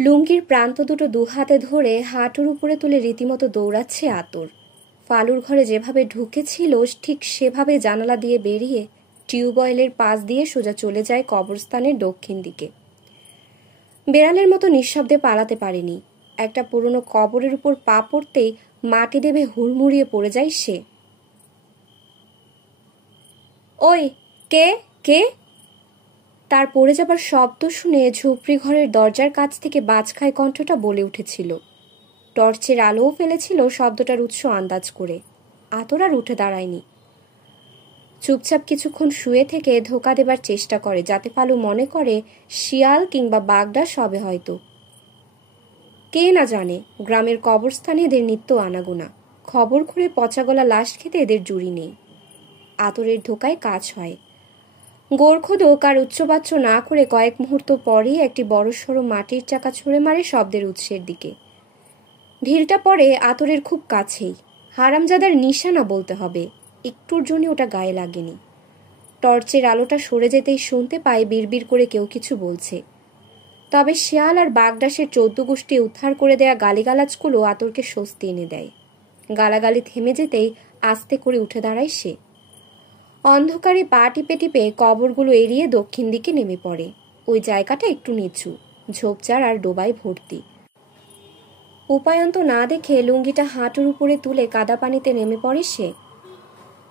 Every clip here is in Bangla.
লুঙ্গির প্রান্ত দুটো দুহাতে ধরে হাঁটুর উপরে তুলে রীতিমতো দৌড়াচ্ছে আতর। ফালুর ঘরে যেভাবে ঢুকেছিল ঠিক সেভাবে জানালা দিয়ে বেরিয়ে টিউবওয়েলের পাশ দিয়ে সোজা চলে যায় কবরস্থানের দক্ষিণ দিকে। বেড়ালের মতো নিঃশব্দে পালাতে পারেনি। একটা পুরনো কবরের উপর পা পড়তেই মাটি দেবে হুড়মুড়িয়ে পড়ে যায় সে। ওই কে কে? তার পড়ে যাবার শব্দ শুনে ঝুপড়ি ঘরের দরজার কাছ থেকে বাজখায় কণ্ঠটা বলে উঠেছিল। টর্চের আলোও ফেলেছিল শব্দটার উৎস আন্দাজ করে। আতর আর উঠে দাঁড়ায়নি। চুপচাপ কিছুক্ষণ শুয়ে থেকে ধোকা দেবার চেষ্টা করে, যাতে ফালু মনে করে শিয়াল কিংবা বাগডা সবে হয়তো। কে না জানে গ্রামের কবরস্থানে এদের নিত্য আনাগোনা। খবর করে পচাগলা লাশ খেতে এদের জুড়ি নেই। আতরের ধোকায় কাজ হয়। গোর্খদোক আর উচ্চবাচ্য না করে কয়েক মুহূর্ত পরেই একটি বড়সড় মাটির চাকা ছুঁড়ে মারে শব্দের উৎসের দিকে। ঢিলটা পড়ে আতরের খুব কাছেই। হারামজাদার নিশানা বলতে হবে, একটুর জন্য ওটা গায়ে লাগেনি। টর্চের আলোটা সরে যেতেই শুনতে পায় বিড়বিড় করে কেউ কিছু বলছে। তবে শিয়াল আর বাগডাসের 14 গোষ্ঠী উদ্ধার করে দেয়া গালিগালাজগুলো আতরকে স্বস্তি এনে দেয়। গালাগালি থেমে যেতেই আস্তে করে উঠে দাঁড়ায় সে। অন্ধকারে পা টিপে টিপে কবরগুলো এড়িয়ে দক্ষিণ দিকে নেমে পড়ে। ওই জায়গাটা একটু নিচু, ঝোপঝাড় আর ডোবায় ভর্তি। উপায়ন্ত না দেখে লুঙ্গিটা হাঁটুর উপরে তুলে কাদা পানিতে নেমে পড়ে সে।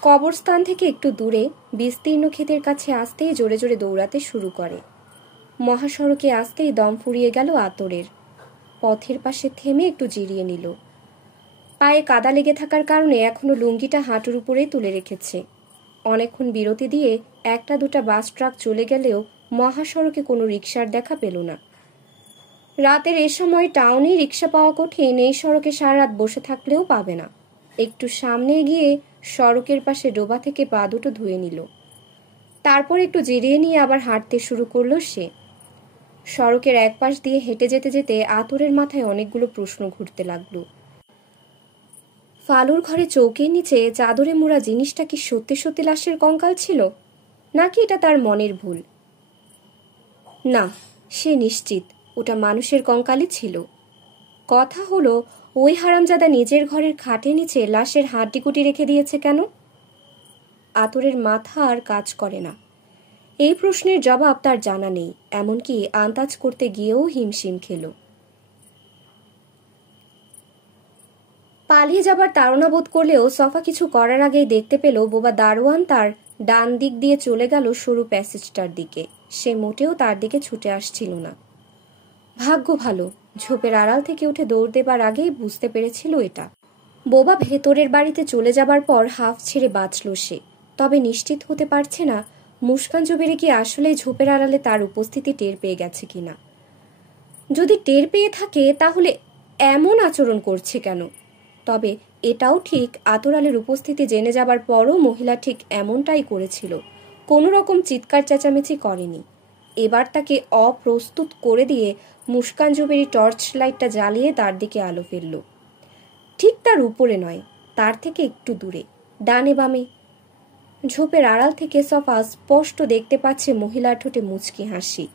কবরস্থান থেকে একটু দূরে বিস্তীর্ণ ক্ষেতের কাছে আসতেই জোরে জোরে দৌড়াতে শুরু করে। মহাসড়কে আসতেই দম ফুরিয়ে গেল আতরের। পথের পাশে থেমে একটু জিরিয়ে নিল। পায়ে কাদা লেগে থাকার কারণে এখনো লুঙ্গিটা হাঁটুর উপরেই তুলে রেখেছে। অনেকক্ষণ বিরতি দিয়ে একটা দুটা বাস ট্রাক চলে গেলেও মহাসড়কে কোনো রিকশার দেখা পেল না। রাতের এ সময় টাউনে রিকশা পাওয়া কঠিন। এই সড়কে সারা রাত বসে থাকলেও পাবে না। একটু সামনে গিয়ে সড়কের পাশে ডোবা থেকে পা দুটো ধুয়ে নিল। তারপর একটু জিরিয়ে নিয়ে আবার হাঁটতে শুরু করলো সে। সড়কের এক পাশ দিয়ে হেঁটে যেতে যেতে আতরের মাথায় অনেকগুলো প্রশ্ন ঘুরতে লাগলো। ফালুর ঘরে চৌকির নিচে চাদরে মোড়া জিনিসটা কি সত্যি সত্যি লাশের কঙ্কাল ছিল, নাকি এটা তার মনের ভুল? না, সে নিশ্চিত ওটা মানুষের কঙ্কালই ছিল। কথা হলো, ওই হারামজাদা নিজের ঘরের খাটের নিচে লাশের হাড্ডিগুটি রেখে দিয়েছে কেন? আতরের মাথা আর কাজ করে না। এই প্রশ্নের জবাব তার জানা নেই, এমনকি আন্দাজ করতে গিয়েও হিমশিম খেল। পালিয়ে যাবার তাড়না বোধ করলেও সফা কিছু করার আগেই দেখতে পেল বোবা দারোয়ান তার ডান দিক দিয়ে চলে গেল সরু প্যাসেজটার দিকে। সে মোটেও তার দিকে ছুটে আসছিল না। ভাগ্য ভালো, ঝোপের আড়াল থেকে উঠে দৌড় দেবার আগেই বুঝতে পেরেছিল এটা। বোবা ভেতরের বাড়িতে চলে যাবার পর হাফ ছেড়ে বাঁচল সে। তবে নিশ্চিত হতে পারছে না মুস্কান জুবেরি কি আসলে ঝোপের আড়ালে তার উপস্থিতি টের পেয়ে গেছে কিনা। যদি টের পেয়ে থাকে তাহলে এমন আচরণ করছে কেন? তবে এটাও ঠিক, আতরালের উপস্থিতি জেনে যাবার পরও মহিলা ঠিক এমনটাই করেছিল। কোনো রকম চিৎকার চেঁচামেচি করেনি। এবার তাকে অপ্রস্তুত করে দিয়ে মুস্কান জুবেরি টর্চ লাইটটা জ্বালিয়ে তার দিকে আলো ফেলল। ঠিক তার উপরে নয়, তার থেকে একটু দূরে, ডানে বামে। ঝোপের আড়াল থেকে সফা স্পষ্ট দেখতে পাচ্ছে মহিলার ঠোঁটে মুচকি হাসি।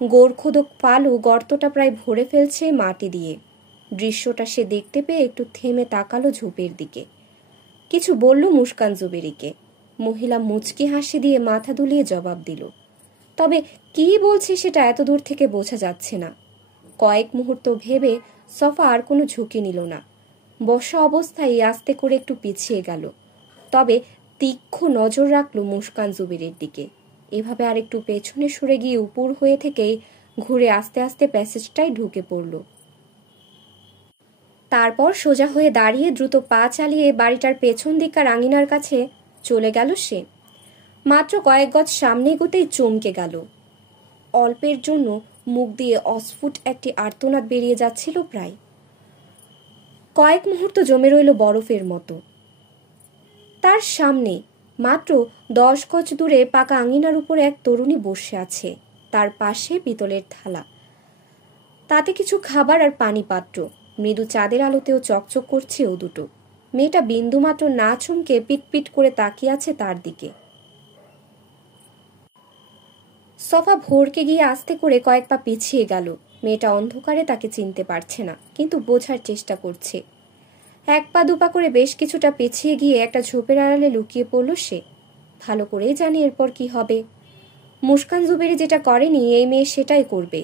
গোর্খদোক ফালু গর্তটা প্রায় ভরে ফেলছে মাটি দিয়ে। দৃশ্যটা সে দেখতে পেয়ে একটু থেমে তাকালো ঝোপের দিকে। কিছু বলল মুস্কান জুবেরিকে। মহিলা মুচকি হাসি দিয়ে মাথা দুলিয়ে জবাব দিল। তবে কি বলছে সেটা এত দূর থেকে বোঝা যাচ্ছে না। কয়েক মুহূর্ত ভেবে সফা আর কোনো ঝুঁকি নিল না। বসা অবস্থায় আস্তে করে একটু পিছিয়ে গেল। তবে তীক্ষ্ণ নজর রাখল মুস্কান জুবেরির দিকে। এভাবে আর একটু পেছনে সরে গিয়ে উপর হয়ে থেকেই ঘুরে আস্তে আস্তে প্যাসেজটাই ঢুকে পড়ল। তারপর সোজা হয়ে দাঁড়িয়ে দ্রুত পা চালিয়ে বাড়িটার পেছন দিককার আঙিনার কাছে চলে গেল সে। মাত্র কয়েক গজ সামনে এগোতেই চমকে গেল। অল্পের জন্য মুখ দিয়ে অস্ফুট একটি আর্তনাদ বেরিয়ে যাচ্ছিল প্রায়। কয়েক মুহূর্ত জমে রইল বরফের মতো। তার সামনে মাত্র 10 গজ দূরে পাকা আঙিনার উপরে এক তরুণী বসে আছে। তার পাশে পিতলের থালা, তাতে কিছু খাবার আর পানি পাত্র। মৃদু চাঁদের আলোতেও চকচক করছে ও দুটো। মেয়েটা বিন্দুমাত্র না চমকে পিটপিট করে তাকিয়ে আছে তার দিকে। সফা ভোরকে গিয়ে আস্তে করে কয়েক পা পিছিয়ে গেল। মেয়েটা অন্ধকারে তাকে চিনতে পারছে না, কিন্তু বোঝার চেষ্টা করছে। এক পা দুপা করে বেশ কিছুটা পেছিয়ে গিয়ে একটা ঝোপের আড়ালে লুকিয়ে পড়ল সে। ভালো করেই জানি এরপর কি হবে। মুস্কান জুবেরি যেটা করেনি এই মেয়ে সেটাই করবে।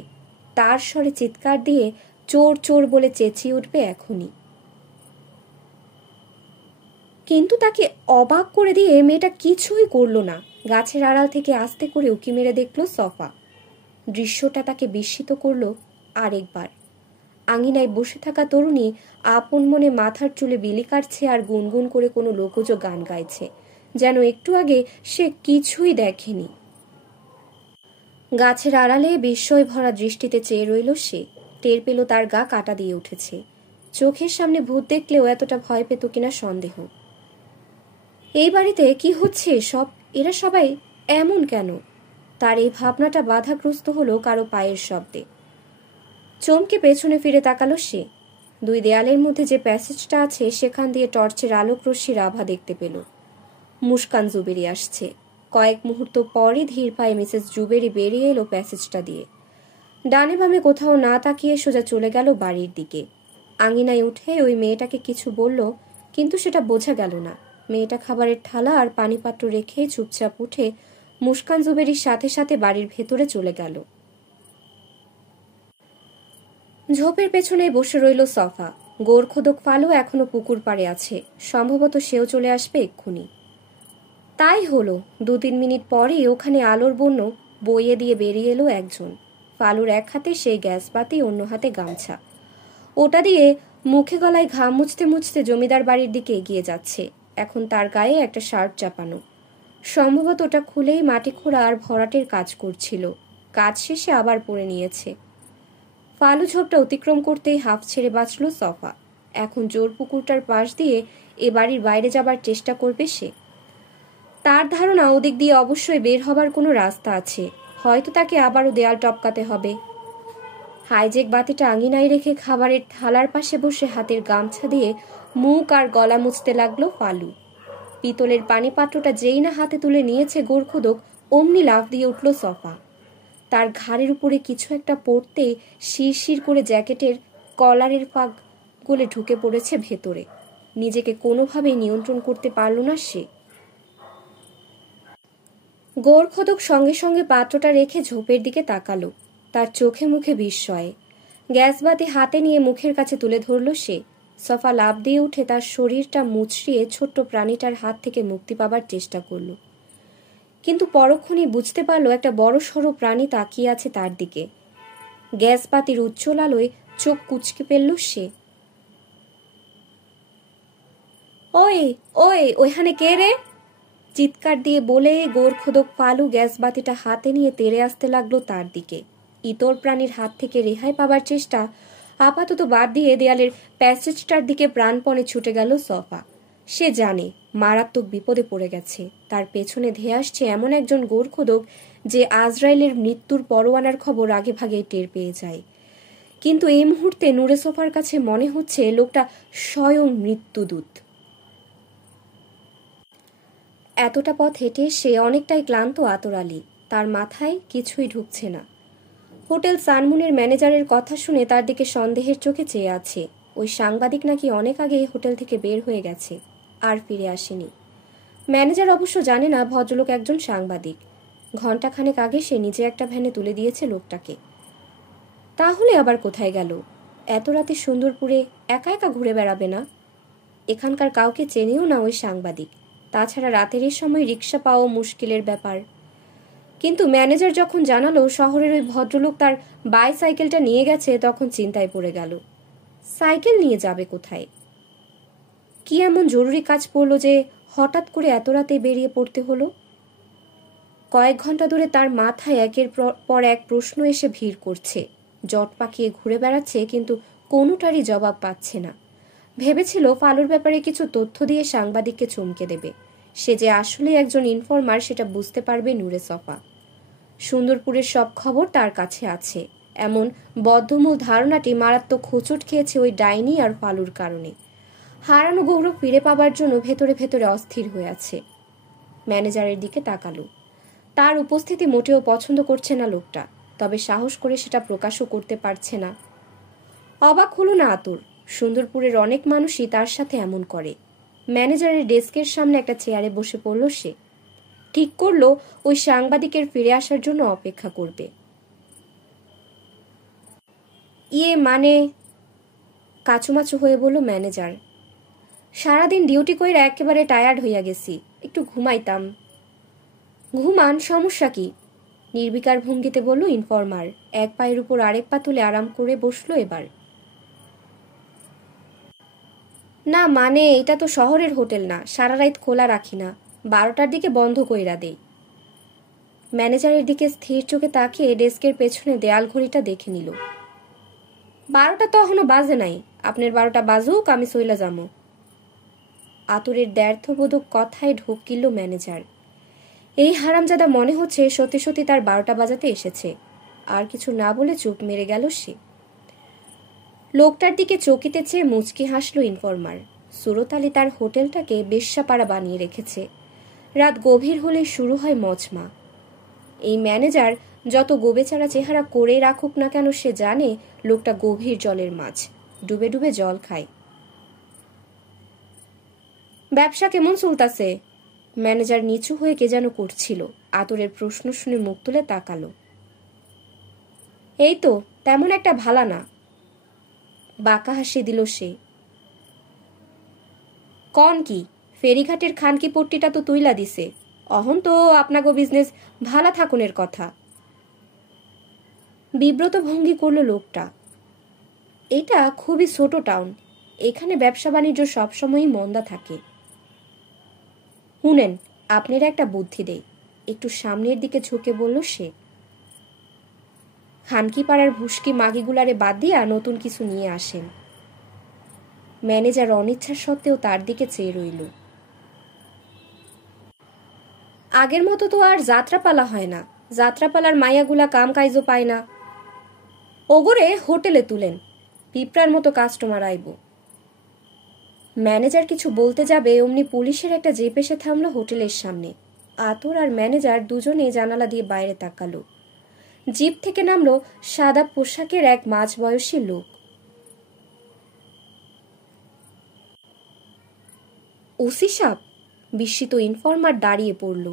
তার স্বরে চিৎকার দিয়ে চোর চোর বলে চেঁচিয়ে উঠবে এখনই। কিন্তু তাকে অবাক করে দিয়ে মেয়েটা কিছুই করল না। গাছের আড়াল থেকে আস্তে করে উকি মেরে দেখল সফা। দৃশ্যটা তাকে বিস্মিত করল আরেকবার। আঙিনায় বসে থাকা তরুণী আপন মনে মাথার চুলে বিলি কাটছে আর গুনগুন করে কোনো লোকজ গান গাইছে, যেন একটু আগে সে কিছুই দেখেনি। গাছের আড়ালে বিস্ময় ভরা দৃষ্টিতে চেয়ে রইল সে। টের পেল তার গা কাটা দিয়ে উঠেছে। চোখের সামনে ভূত দেখলেও এতটা ভয় পেত কিনা সন্দেহ। এই বাড়িতে কি হচ্ছে সব? এরা সবাই এমন কেন? তার এই ভাবনাটা বাধাগ্রস্ত হলো কারো পায়ের শব্দে। চমকে পেছনে ফিরে তাকালো সে। দুই দেয়ালের মধ্যে যে প্যাসেজটা আছে সেখান দিয়ে টর্চের আলোক রশ্মির আভা দেখতে পেল। মুস্কান জুবেরি আসছে। কয়েক মুহূর্ত পরে ধীর পায়ে মিসেস জুবেরি বেরিয়ে এলো প্যাসেজটা দিয়ে। ডানে বামে কোথাও না তাকিয়ে সোজা চলে গেল বাড়ির দিকে। আঙিনায় উঠে ওই মেয়েটাকে কিছু বলল, কিন্তু সেটা বোঝা গেল না। মেয়েটা খাবারের থালা আর পানিপাত্র রেখে চুপচাপ উঠে মুস্কান জুবেরির সাথে সাথে বাড়ির ভেতরে চলে গেল। ঝোপের পেছনে বসে রইল সফা। গোরখোদক ফালু এখনো পুকুর পাড়ে আছে, সম্ভবত সেও চলে আসবে এক্ষুনি। তাই হলো। 2-3 মিনিট পরেই ওখানে আলোর বন্য বইয়ে দিয়ে বেরিয়ে এলো একজন। ফালুর এক হাতে সেই গ্যাস বাতি, অন্য হাতে গামছা। ওটা দিয়ে মুখে গলায় ঘাম মুছতে মুছতে জমিদার বাড়ির দিকে এগিয়ে যাচ্ছে। এখন তার গায়ে একটা শার্ট চাপানো। সম্ভবত ওটা খুলেই মাটি খোঁড়া আর ভরাটের কাজ করছিল। কাজ শেষে আবার পরে নিয়েছে। ফালু ঝোপটা অতিক্রম করতেই হাফ ছেড়ে বাঁচল সফা। এখন জোর পুকুরটার পাশ দিয়ে এ বাড়ির বাইরে যাবার চেষ্টা করবে সে। তার ধারণা ওদিক দিয়ে অবশ্যই বের হবার কোনো রাস্তা আছে। হয়তো তাকে আবারও দেয়াল টপকাতে হবে। হাইজেক বাতিটা আঙিনায় রেখে খাবারের থালার পাশে বসে হাতের গামছা দিয়ে মুখ আর গলা মুছতে লাগলো ফালু। পিতলের পানি পাত্রটা যেই না হাতে তুলে নিয়েছে গোরখোদক, অমনি লাফ দিয়ে উঠল সফা। তার ঘাড়ের উপরে কিছু একটা পড়তে শিরশির করে জ্যাকেটের কলারের ফাঁক গলে ঢুকে পড়েছে ভেতরে। নিজেকে কোনোভাবেই নিয়ন্ত্রণ করতে পারল না সে। গোরখোদক সঙ্গে সঙ্গে পাত্রটা রেখে ঝোপের দিকে তাকালো। তার চোখে মুখে বিস্ময়। গ্যাস বাতি হাতে নিয়ে মুখের কাছে তুলে ধরল সে। সফা লাফ দিয়ে উঠে তার শরীরটা মুচড়িয়ে ছোট্ট প্রাণীটার হাত থেকে মুক্তি পাবার চেষ্টা করল, কিন্তু পরক্ষণেই বুঝতে পারল একটা বড় সড়ো প্রাণী তাকিয়ে আছে তার দিকে। গ্যাস বাতির উজ্জ্বল আলোয় চোখ কুচকে ফেলল সে। ওই ওই ওইখানে কে রে? চিৎকার দিয়ে বলে গোরখোদক ফালু গ্যাস বাতিটা হাতে নিয়ে তেড়ে আসতে লাগলো তার দিকে। ইতর প্রাণীর হাত থেকে রেহাই পাবার চেষ্টা আপাতত বাদ দিয়ে দেয়ালের প্যাসেজটার দিকে প্রাণপণে ছুটে গেল সফা। সে জানে মারাত্মক বিপদে পড়ে গেছে। তার পেছনে ধেয়ে আসছে এমন একজন গোরখোদক যে আজরাইলের মৃত্যুর পরোয়ানার খবর আগে ভাগে টের পেয়ে যায়। কিন্তু এই মুহূর্তে নূরে সোফার কাছে মনে হচ্ছে লোকটা স্বয়ং মৃত্যুদূত। এতটা পথ হেঁটে সে অনেকটাই ক্লান্ত আতরালি। তার মাথায় কিছুই ঢুকছে না। হোটেল সানমুনের ম্যানেজারের কথা শুনে তার দিকে সন্দেহের চোখে চেয়ে আছে। ওই সাংবাদিক নাকি অনেক আগে হোটেল থেকে বের হয়ে গেছে, আর ফিরে আসেনি। ম্যানেজার অবশ্য জানে না ভদ্রলোক একজন সাংবাদিক। ঘণ্টাখানেক আগে সে নিজে একটা ভ্যানে তুলে দিয়েছে লোকটাকে। তাহলে আবার কোথায় গেল? এত রাতে সুন্দরপুরে একা একা ঘুরে বেড়াবে না? এখানকার কাউকে চেনেও না ওই সাংবাদিক। তাছাড়া রাতের এই সময় রিক্সা পাওয়া মুশকিলের ব্যাপার। কিন্তু ম্যানেজার যখন জানালো শহরের ওই ভদ্রলোক তার বাইসাইকেলটা নিয়ে গেছে, তখন চিন্তায় পড়ে গেল। সাইকেল নিয়ে যাবে কোথায়? কি এমন জরুরি কাজ পড়ল যে হঠাৎ করে এত রাতে বেরিয়ে পড়তে হলো? কয়েক ঘন্টা ধরে তার মাথায় একের পর এক প্রশ্ন এসে ভিড় করছে। জট পাকিয়ে ঘুরে বেড়াচ্ছে, কিন্তু কোনোটারই জবাব পাচ্ছে না। ভেবেছিল ফালুর ব্যাপারে কিছু তথ্য দিয়ে সাংবাদিককে চমকে দেবে। সে যে আসলে একজন ইনফরমার সেটা বুঝতে পারবে নূরে সফা। সুন্দরপুরের সব খবর তার কাছে আছে, এমন বদ্ধমূল ধারণাটি মারাত্মক হোঁচট খেয়েছে ওই ডাইনি আর ফালুর কারণে। হারানো গৌরব ফিরে পাবার জন্য ভেতরে ভেতরে অস্থির হয়ে আছে। ম্যানেজারের দিকে তাকালো। তার উপস্থিতি মোটেও পছন্দ করছে না লোকটা। তবে সাহস করে সেটা প্রকাশও করতে পারছে না। অবাক হলো না আতুর, সুন্দরপুরের অনেক মানুষই তার সাথে এমন করে। ম্যানেজারের ডেস্কের সামনে একটা চেয়ারে বসে পড়ল সে। ঠিক করলো ওই সাংবাদিকের ফিরে আসার জন্য অপেক্ষা করবে। মানে, কাচুমাচু হয়ে বলল ম্যানেজার। সারাদিন ডিউটি কইরা একেবারে টায়ার্ড হইয়া গেছি, একটু ঘুমাইতাম। ঘুমান, সমস্যা কি? নির্বিকার ভঙ্গিতে বলল ইনফর্মার। এক পায়ের উপর আরেক পা তুলে আরাম করে বসলো এবার। না মানে, এটা তো শহরের হোটেল না, সারা রাত খোলা রাখি না, 12টার দিকে বন্ধ কইরা দেই। ম্যানেজারের দিকে স্থির চোখে তাকিয়ে ডেস্কের পেছনে দেয়াল ঘড়িটা দেখে নিল। 12টা তো এখনো বাজে নাই, আপনার 12টা বাজুক, আমি চইলা যামো। আতুরের দ্ব্যর্থবোধক কথায় ঢোক গিলল ম্যানেজার। এই হারামজাদা মনে হচ্ছে সত্যি সত্যি তার 12টা বাজাতে এসেছে। আর কিছু না বলে চুপ মেরে গেল সে। লোকটার দিকে চকিতে চেয়ে মুচকি হাসল ইনফর্মার। সুরতালি তার হোটেলটাকে বেশ্যাপাড়া বানিয়ে রেখেছে। রাত গভীর হলে শুরু হয় মজমা। এই ম্যানেজার যত গোবেচারা চেহারা করে রাখুক না কেন, সে জানে লোকটা গভীর জলের মাছ, ডুবে ডুবে জল খায়। ব্যবসা কেমন চলতাছে? ম্যানেজার নিচু হয়ে কে যেন করছিল। আতুরের প্রশ্ন শুনে মুখ তুলে তাকালো। এই তো, তেমন একটা ভালা না, বাঁকা হাসি দিল সে। কন কি, ফেরিঘাটের খানকি পট্টিটা তো তুইলা দিছে, অহন তো আপনাগো বিজনেস ভালা থাকুনের কথা। বিব্রত ভঙ্গি করল লোকটা। এটা খুবই ছোট টাউন, এখানে ব্যবসা বাণিজ্য সবসময়ই মন্দা থাকে। শুনেন, আপনার একটা বুদ্ধি দেই, একটু সামনের দিকে ঝুঁকে বলল সে। খানকি পাড়ার ভুসকি মাগিগুলারে বাদ দিয়া নতুন কিছু নিয়ে আসেন। ম্যানেজার অনিচ্ছা সত্ত্বেও তার দিকে চেয়ে রইল। আগের মতো তো আর যাত্রাপালা হয় না, যাত্রাপালার মাইয়াগুলা কাম কাইজও পায় না। ওগরে হোটেলে তুলেন, পিঁপড়ার মতো কাস্টমার আইব। ম্যানেজার কিছু বলতে যাবে অমনি পুলিশের একটা জিপ এসে থামলো হোটেলের সামনে। আতর আর ম্যানেজার দুজনে জানালা দিয়ে বাইরে তাকালো। জিপ থেকে নামলো সাদা পোশাকের এক মাঝবয়সী লোক। ওসি সাহেব? বিস্মিত ইনফর্মার দাঁড়িয়ে পড়ল।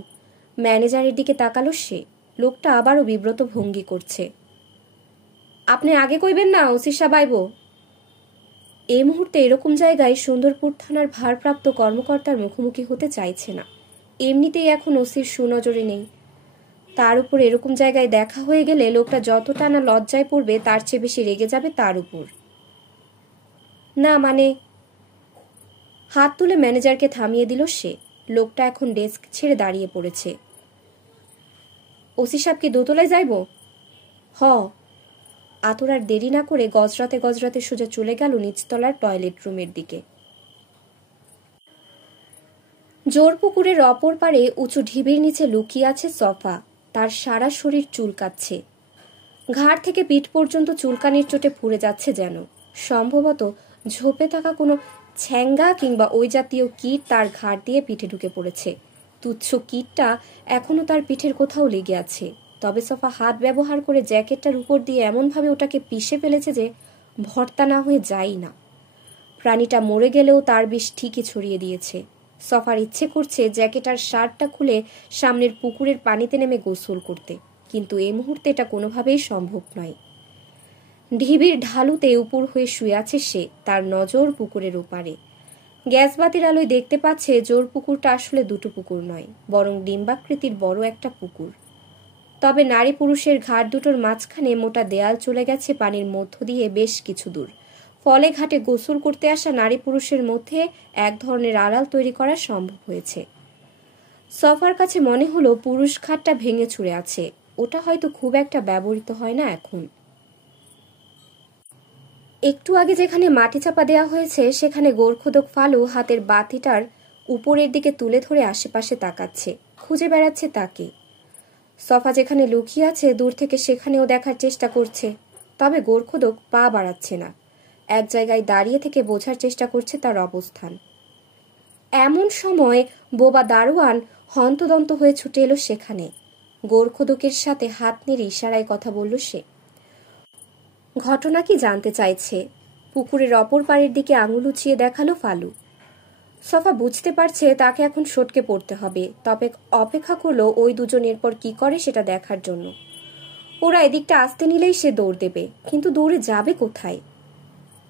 ম্যানেজারের দিকে তাকালো সে। লোকটা আবারও বিব্রত ভঙ্গি করছে। আপনি আগে কইবেন না ওসি সাহেব আইব? এই মুহূর্তে এরকম জায়গায় সুন্দরপুর থানার ভারপ্রাপ্ত কর্মকর্তার মুখোমুখি হতে চাইছে না। এমনিতেই এখন ওসির সুনজরে নেই, তার উপর এরকম জায়গায় দেখা হয়ে গেলে লোকটা যতটা না লজ্জায় পড়বে তার চেয়ে বেশি রেগে যাবে তার উপর। না মানে, হাত তুলে ম্যানেজারকে থামিয়ে দিল সে। লোকটা এখন ডেস্ক ছেড়ে দাঁড়িয়ে পড়েছে। ওসি সাহেব কি দোতলায় যাইব? হ। আতর আর দেরি না করে গজরাতে গজরাতে সোজা চলে গেল নিচতলার টয়লেট রুমের দিকে। জোরপুকুরের অপর পারে উঁচু ঢিবির নিচে লুকিয়ে আছে সফা। তার সারা শরীর চুলকাচ্ছে, ঘাড় থেকে পিঠ পর্যন্ত চুলকানির চোটে পুড়ে যাচ্ছে যেন। সম্ভবত ঝোপে থাকা কোনো ছ্যাঙ্গা কিংবা ওই জাতীয় কীট তার ঘাড় দিয়ে পিঠে ঢুকে পড়েছে। তুচ্ছ কীটটা এখনো তার পিঠের কোথাও লেগে আছে। তবে সফা হাত ব্যবহার করে জ্যাকেটটার উপর দিয়ে এমনভাবে ওটাকে পিষে ফেলেছে যে ভর্তা না হয়ে যায় না। প্রাণীটা মরে গেলেও তার বিষ ঠিকই ছড়িয়ে দিয়েছে। সফার ইচ্ছে করছে জ্যাকেট আর শার্টটা খুলে সামনের পুকুরের পানিতে নেমে গোসল করতে, কিন্তু এই মুহূর্তে এটা কোনোভাবেই সম্ভব নয়। ঢিবির ঢালুতে উপর হয়ে শুয়ে আছে সে, তার নজর পুকুরের ওপারে। গ্যাসবাতির আলোয় দেখতে পাচ্ছে জোর পুকুরটা আসলে দুটো পুকুর নয়, বরং ডিম্বাকৃতির বড় একটা পুকুর। তবে নারী পুরুষের ঘাট দুটোর মাঝখানে মোটা দেয়াল চলে গেছে পানির মধ্য দিয়ে বেশ কিছু দূর। ফলে ঘাটে গোসল করতে আসা নারী পুরুষের মধ্যে এক ধরনের আড়াল তৈরি করা সম্ভব হয়েছে। সফার কাছে মনে হলো পুরুষ ঘাটটা ভেঙে ছুঁড়ে আছে, ওটা হয়তো খুব একটা ব্যবহৃত হয় না এখন। একটু আগে যেখানে মাটি চাপা দেওয়া হয়েছে সেখানে গোরখোদক ফালু হাতের বাতিটার উপরের দিকে তুলে ধরে আশেপাশে তাকাচ্ছে, খুঁজে বেড়াচ্ছে তাকে। সফা যেখানে লুকিয়ে আছে দূর থেকে সেখানেও দেখার চেষ্টা করছে, তবে গোরখোদক পা বাড়াচ্ছে না। এক জায়গায় দাঁড়িয়ে থেকে বোঝার চেষ্টা করছে তার অবস্থান। এমন সময় বোবা দারোয়ান হন্তদন্ত হয়ে ছুটে এলো সেখানে। গোরখোদকের সাথে হাত নেড়ে ইশারায় কথা বলল সে। ঘটনা কি জানতে চাইছে? পুকুরের অপর পাড়ের দিকে আঙুল উঁচিয়ে দেখালো ফালু। সফা বুঝতে পারছে তাকে এখন সটকে পড়তে হবে, তবে অপেক্ষা করলো ওই দুজন এরপর কি করে সেটা দেখার জন্য। ওরা এদিকটা আসতে নিলেই সে দৌড় দেবে, কিন্তু দৌড়ে যাবে কোথায়?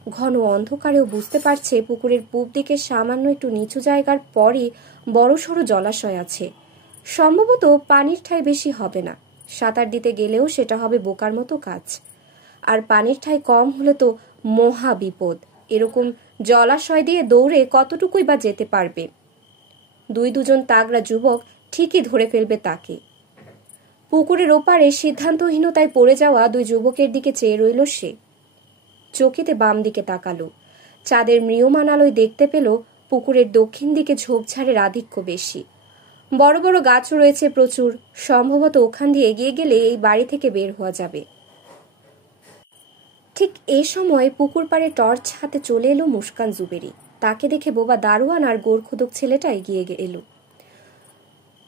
ঘন অন্ধকারেও বুঝতে পারছে পুকুরের পূব দিকে সামান্য একটু নিচু জায়গার পরে বড়সড় জলাশয় আছে। সম্ভবত পানির ঠাঁই বেশি হবে না, সাঁতার দিতে গেলেও সেটা হবে বোকার মতো কাজ। আর পানির ঠাঁই কম হলে তো মহা বিপদ। এরকম জলাশয় দিয়ে দৌড়ে কতটুকুই বা যেতে পারবে? দুজন তাগড়া যুবক ঠিকই ধরে ফেলবে তাকে। পুকুরের ওপারে সিদ্ধান্তহীনতায় পড়ে যাওয়া দুই যুবকের দিকে চেয়ে রইল সে। চকিতে বাম দিকে তাকালো। চাঁদের ম্রিয়মান আলোয় দেখতে পেল পুকুরের দক্ষিণ দিকে ঝোপঝাড়ের আধিক্য বেশি। বড় বড় গাছও রয়েছে প্রচুর। সম্ভবত ওখান দিয়ে এগিয়ে গেলে এই বাড়ি থেকে বের হওয়া যাবে। ঠিক এই সময় পুকুর পাড়ে টর্চ হাতে চলে এলো মুস্কান জুবেরি। তাকে দেখে বোবা দারোয়ান আর গোরখোদক ছেলেটা এগিয়ে এলো।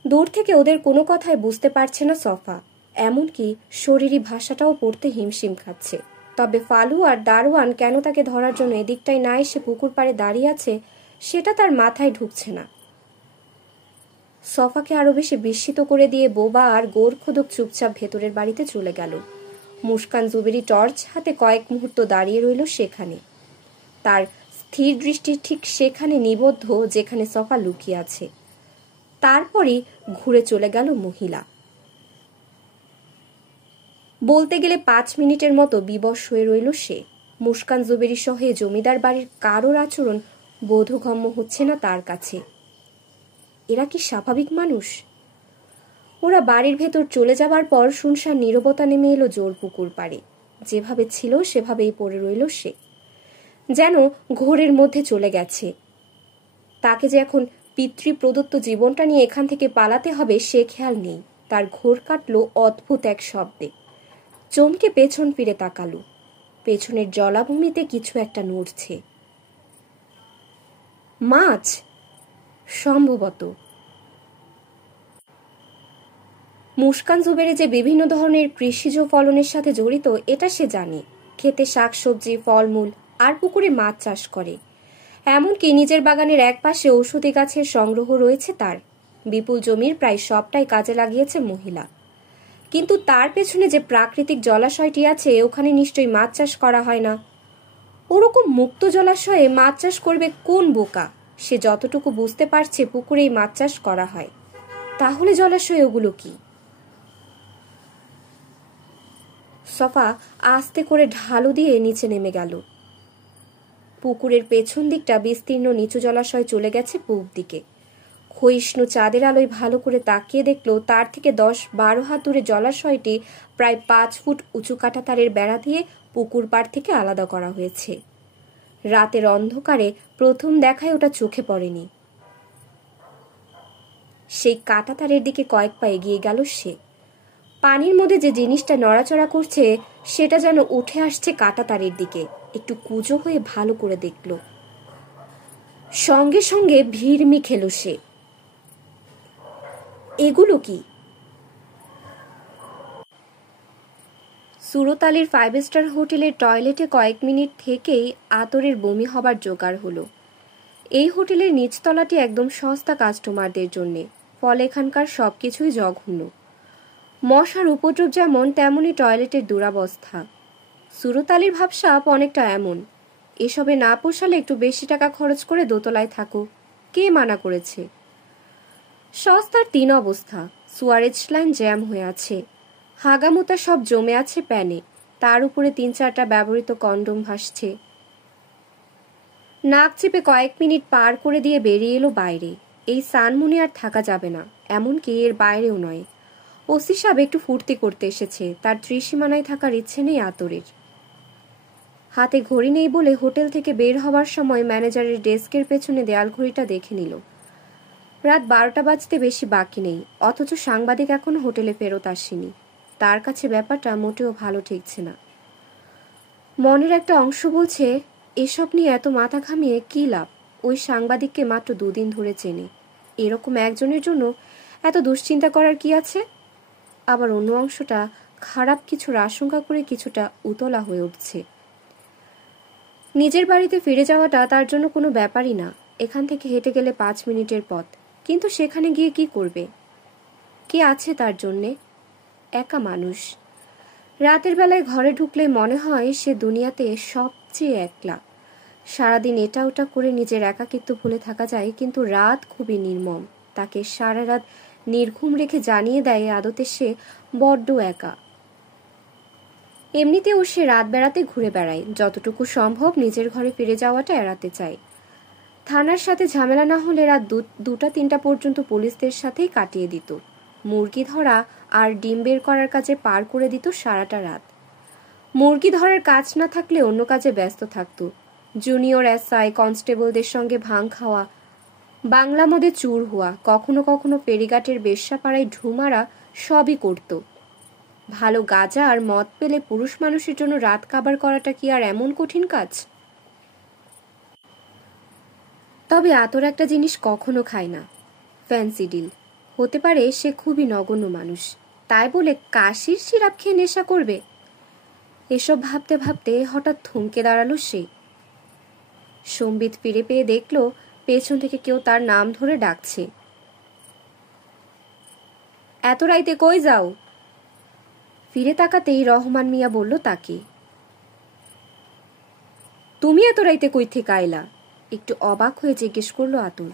দূর থেকে ওদের কোনো কথাই বুঝতে পারছে না সফা, এমনকি শরীরী ভাষাটাও পড়তে হিমশিম খাচ্ছে। তবে ফালু আর দারোয়ান কেন তাকে ধরার জন্য এদিকটায় না এসে পুকুর পাড়ে দাঁড়িয়ে আছে সেটা তার মাথায় ঢুকছে না। সফাকে আরো বেশি বিস্মিত করে দিয়ে বোবা আর গোরখোদক চুপচাপ ভেতরের বাড়িতে চলে গেল। মুস্কান জুবেরি টর্চ হাতে কয়েক মুহূর্ত দাঁড়িয়ে রইল সেখানে। তার স্থির দৃষ্টি ঠিক সেখানে নিবদ্ধ যেখানে সফা লুকিয়ে আছে। তারপরই ঘুরে চলে গেল মহিলা। বলতে গেলে 5 মিনিটের মতো বিবশ হয়ে রইল সে। মুস্কান জুবেরি সহ জমিদার বাড়ির কারোর আচরণ বোধগম্য হচ্ছে না তার কাছে। এরা কি স্বাভাবিক মানুষ? ওরা বাড়ির ভেতর চলে যাবার পর শুনশান নীরবতা নেমে এলো জোর পুকুর পাড়ে। যেভাবে ছিল সেভাবেই পড়ে রইল সে, যেন ঘোরের মধ্যে চলে গেছে। তাকে যে এখন পিতৃ প্রদত্ত জীবনটা নিয়ে এখান থেকে পালাতে হবে সে খেয়াল নেই। তার ঘোর কাটলো অদ্ভুত এক শব্দে। চমকে পেছন ফিরে তাকালো। পেছনের জলাভূমিতে কিছু একটা নড়ছে। মাছ সম্ভবত। মুস্কান জুবেরি যে বিভিন্ন ধরনের কৃষিজ ফলনের সাথে জড়িত এটা সে জানে। খেতে শাকসবজি, ফলমূল আর পুকুরে মাছ চাষ করে। এমনকি নিজের বাগানের এক পাশে ঔষধি গাছের সংগ্রহ রয়েছে তার। বিপুল জমির প্রায় সবটাই কাজে লাগিয়েছে মহিলা। কিন্তু তার পেছনে যে প্রাকৃতিক জলাশয়টি আছে ওখানে নিশ্চয়ই মাছ চাষ করা হয় না। ওরকম মুক্ত জলাশয়ে মাছ চাষ করবে কোন বোকা? সে যতটুকু বুঝতে পারছে পুকুরেই মাছ চাষ করা হয়। তাহলে জলাশয় ওগুলো কি? সফা আস্তে করে ঢালু দিয়ে নিচে নেমে গেল। পুকুরের পেছন দিকটা বিস্তীর্ণ নিচু জলাশয় চলে গেছে পূব দিকে। ক্ষয়িষ্ণু চাঁদের আলোয় ভালো করে তাকিয়ে দেখলো তার থেকে 10-12 হাত দূরে জলাশয়টি প্রায় 5 ফুট উঁচু কাঁটাতারের বেড়া দিয়ে পুকুর পাড় থেকে আলাদা করা হয়েছে। রাতের অন্ধকারে প্রথম দেখায় ওটা চোখে পড়েনি। সেই কাঁটাতারের দিকে কয়েক পা এগিয়ে গেল সে। পানির মধ্যে যে জিনিসটা নড়াচড়া করছে সেটা যেন উঠে আসছে কাঁটাতারের দিকে। একটু কুঁজো হয়ে ভালো করে দেখল। সঙ্গে সঙ্গে ভিড়মি খেল সে। এগুলো কি? সুরত আলীর 5 স্টার হোটেলের টয়লেটে কয়েক মিনিট থেকেই আতরের বমি হবার জোগাড় হলো। এই হোটেলের নিচতলাটি একদম সস্তা কাস্টমারদের জন্যে, ফলে এখানকার সবকিছুই জঘন্য। মশার উপদ্রব যেমন তেমনই টয়লেটের দুরাবস্থা। সুরত আলীর ভাবসাব অনেকটা এমন, এসবে না পোষালে একটু বেশি টাকা খরচ করে দোতলায় থাকো, কে মানা করেছে? সস্তার 3 অবস্থা। সুয়ারেজ লাইন জ্যাম হয়ে আছে, হাগামোতা সব জমে আছে প্যানে, তার উপরে 3-4টা ব্যবহৃত কন্ডোম ভাসছে। নাক চেপে কয়েক মিনিট পার করে দিয়ে বেরিয়ে এলো বাইরে। এই সানমুনে আর থাকা যাবে না, এমনকি এর বাইরেও নয়। ওসি সাহেব একটু ফুর্তি করতে এসেছে, তার ত্রিসীমানায় থাকার ইচ্ছে নেই আতরের। হাতে ঘড়ি নেই বলে হোটেল থেকে বের হওয়ার সময় ম্যানেজারের ডেস্কের পেছনে দেয়াল ঘড়িটা দেখে নিল। রাত 12টা বাজতে বেশি বাকি নেই, অথচ সাংবাদিক এখনো হোটেলে ফেরত আসেনি। তার কাছে ব্যাপারটা মোটেও ভালো ঠেকছে না। মনের একটা অংশ বলছে এসব নিয়ে এত মাথা ঘামিয়ে কি লাভ? ওই সাংবাদিককে মাত্র 2 দিন ধরে চেনে, এরকম একজনের জন্য এত দুশ্চিন্তা করার কি আছে? আবার অন্য অংশটা খারাপ কিছুর আশঙ্কা করে কিছুটা উতলা হয়ে উঠছে। নিজের বাড়িতে ফিরে যাওয়াটা তার জন্য কোনো ব্যাপারই না। এখান থেকে হেঁটে গেলে 5 মিনিটের পথ, কিন্তু সেখানে গিয়ে কি করবে? কে আছে তার জন্যে? একা মানুষ। রাতের বেলায় ঘরে ঢুকলে মনে হয় সে দুনিয়াতে সবচেয়ে একলা। সারাদিন এটা ওটা করে নিজের একাকিত্ব ভুলে থাকা যায়, কিন্তু রাত খুবই নির্মম। তাকে সারা রাত নির্ঘুম রেখে জানিয়ে দেয় আদতে সে বড্ড একা। এমনিতেও সে রাত বেড়াতে ঘুরে বেড়ায়, যতটুকু সম্ভব নিজের ঘরে ফিরে যাওয়াটা এড়াতে চায়। থানার সাথে ঝামেলা না হলে রাত 2টা-3টা পর্যন্ত পুলিশদের সাথেই কাটিয়ে দিত। মুরগি ধরা আর ডিম বের করার কাজে পার করে দিত সারাটা রাত। মুরগি ধরার কাজ না থাকলে অন্য কাজে ব্যস্ত থাকত। জুনিয়র এসআই কনস্টেবলদের সঙ্গে ভাং খাওয়া, বাংলা মদে চুর হওয়া, কখনো কখনো ফেরিঘাটের বেশ্যাপাড়ায় ঢুমারা সবই করত। ভালো গাঁজা আর মদ পেলে পুরুষ মানুষের জন্য রাত কাবার করাটা কি আর এমন কঠিন কাজ? তবে আতর একটা জিনিস কখনো খায় না, ফ্যান্সিডিল। হতে পারে সে খুবই নগণ্য মানুষ, তাই বলে কাশির সিরাপ খেয়ে নেশা করবে? এসব ভাবতে ভাবতে হঠাৎ থমকে দাঁড়ালো সে। সম্বিত ফিরে পেয়ে দেখল পেছন থেকে কেউ তার নাম ধরে ডাকছে। এত রাইতে কই যাও? ফিরে তাকাতেই রহমান মিয়া বলল তাকে। তুমি এত রাইতে কই থেকে আইলা? একটু অবাক হয়ে জিজ্ঞেস করলো আতর।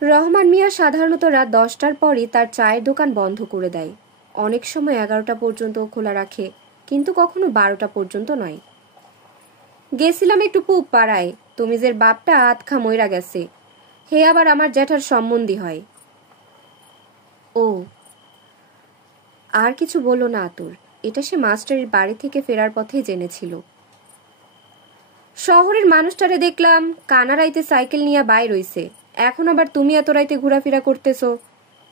রহমান মিয়া সাধারণত রাত 10টার পরই তার চায়ের দোকান বন্ধ করে দেয়। অনেক সময় 11টা পর্যন্ত খোলা রাখে, কিন্তু কখনো 12টা পর্যন্ত নয়। গেছিলাম একটু পুব পাড়ায়, তমিজের বাপটা আতখা মইরা গেছে, হে আবার আমার জ্যাঠার সম্বন্ধী হয়। ও, আর কিছু বলল না আতর। এটা সে মাস্টারের বাড়ি থেকে ফেরার পথেই জেনেছিল। শহরের মানুষটারে দেখলাম কানারাইতে সাইকেল নিয়ে বাইর হইছে, এখন আবার তুমি এত রাইতে ঘোরাফেরা করতেছো,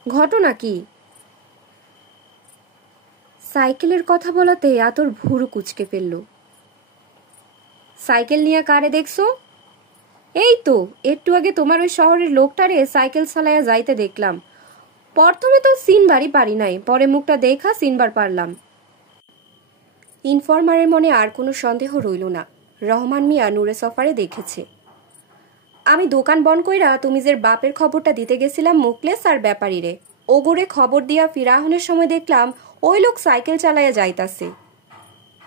ঘটনা কি? সাইকেলের কথা বলাতে আতর ভুরু কুচকে ফেলল। সাইকেল নিয়ে কারে দেখছো? এই তো একটু আগে তোমার ওই শহরের লোকটারে সাইকেল চালাইয়া যাইতে দেখলাম। প্রথমে তো সিনবারই পারি নাই, পরে মুখটা দেখা সিনবার পারলাম। ইনফরমারের মনে আর কোনো সন্দেহ রইল না। রহমান মিয়া নূরে সফারে দেখেছে। আমি দোকান বন কইরা তুমিজের বাপের খবরটা দিতে গেছিলাম মুকলেস আর ব্যাপারীরে। ওগরে খবর দিয়া ফিরাহনের সময় দেখলাম ওই লোক সাইকেল চালাইয়া যাইতাছে।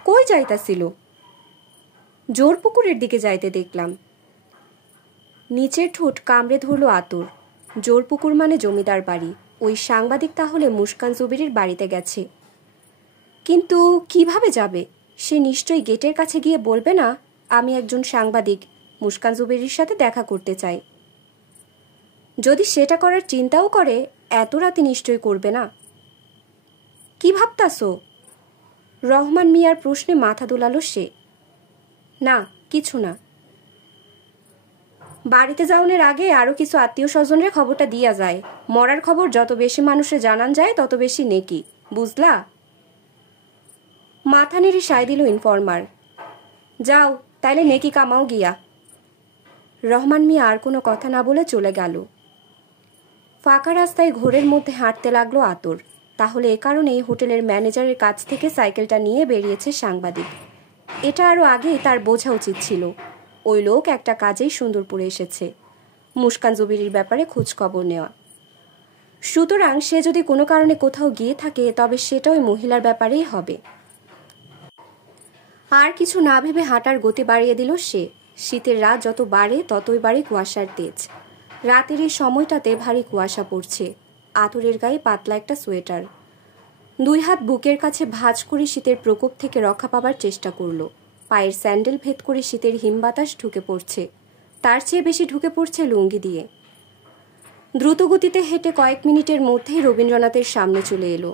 কই যাইতাছিল? জোরপুকুরের দিকে যাইতে দেখলাম। নিচের ঠোঁট কামড়ে ধরল আতর। জোরপুকুর মানে জমিদার বাড়ি। ওই সাংবাদিক তাহলে মুস্কান জুবিরির বাড়িতে গেছে। কিন্তু কিভাবে যাবে? সে নিশ্চয়ই গেটের কাছে গিয়ে বলবে না, আমি একজন সাংবাদিক, মুস্কান জুবিরির সাথে দেখা করতে চাই। যদি সেটা করার চিন্তাও করে, এত রাতে নিশ্চয়ই করবে না। কি ভাবতাছো? রহমান মিয়ার প্রশ্নে মাথা দোলালো সে। না, কিছু না। বাড়িতে যাওয়ার আগে আরো কিছু আত্মীয় স্বজনের খবরটা দিয়া যায়। মরার খবর যত বেশি মানুষে জানান যায় তত বেশি নেকি, বুঝলা? মাথা নেড়ে সায় দিল ইনফরমার। যাও তাইলে নেকি কামাও গিয়া। রহমান মিয়া আর কোনো কথা না বলে চলে গেল। ফাঁকা রাস্তায় ঘোরের মধ্যে হাঁটতে লাগলো আতর। তাহলে এ কারণেই হোটেলের ম্যানেজারের কাছ থেকে সাইকেলটা নিয়ে বেরিয়েছে সাংবাদিক। এটা আরও আগেই তার বোঝা উচিত ছিল। ওই লোক একটা কাজেই সুন্দরপুরে এসেছে, মুস্কান জুবিরির ব্যাপারে খোঁজ খবর নেওয়া। সুতরাং সে যদি কোনো কারণে কোথাও গিয়ে থাকে তবে সেটা ওই মহিলার ব্যাপারেই হবে। আর কিছু না ভেবে হাঁটার গতি বাড়িয়ে দিল সে। শীতের রাত যত বাড়ে ততই বাড়ে কুয়াশার তেজ। রাতের এই সময়টাতে ভারী কুয়াশা পড়ছে। আতরের গায়ে পাতলা একটা সোয়েটার। 2 হাত বুকের কাছে ভাঁজ করে শীতের প্রকোপ থেকে রক্ষা পাবার চেষ্টা করল। পায়ের স্যান্ডেল ভেদ করে শীতের হিম বাতাস ঢুকে পড়ছে, তার চেয়ে বেশি ঢুকে পড়ছে লুঙ্গি দিয়ে। দ্রুত গতিতে হেঁটে কয়েক মিনিটের মধ্যেই রবীন্দ্রনাথের সামনে চলে এলো।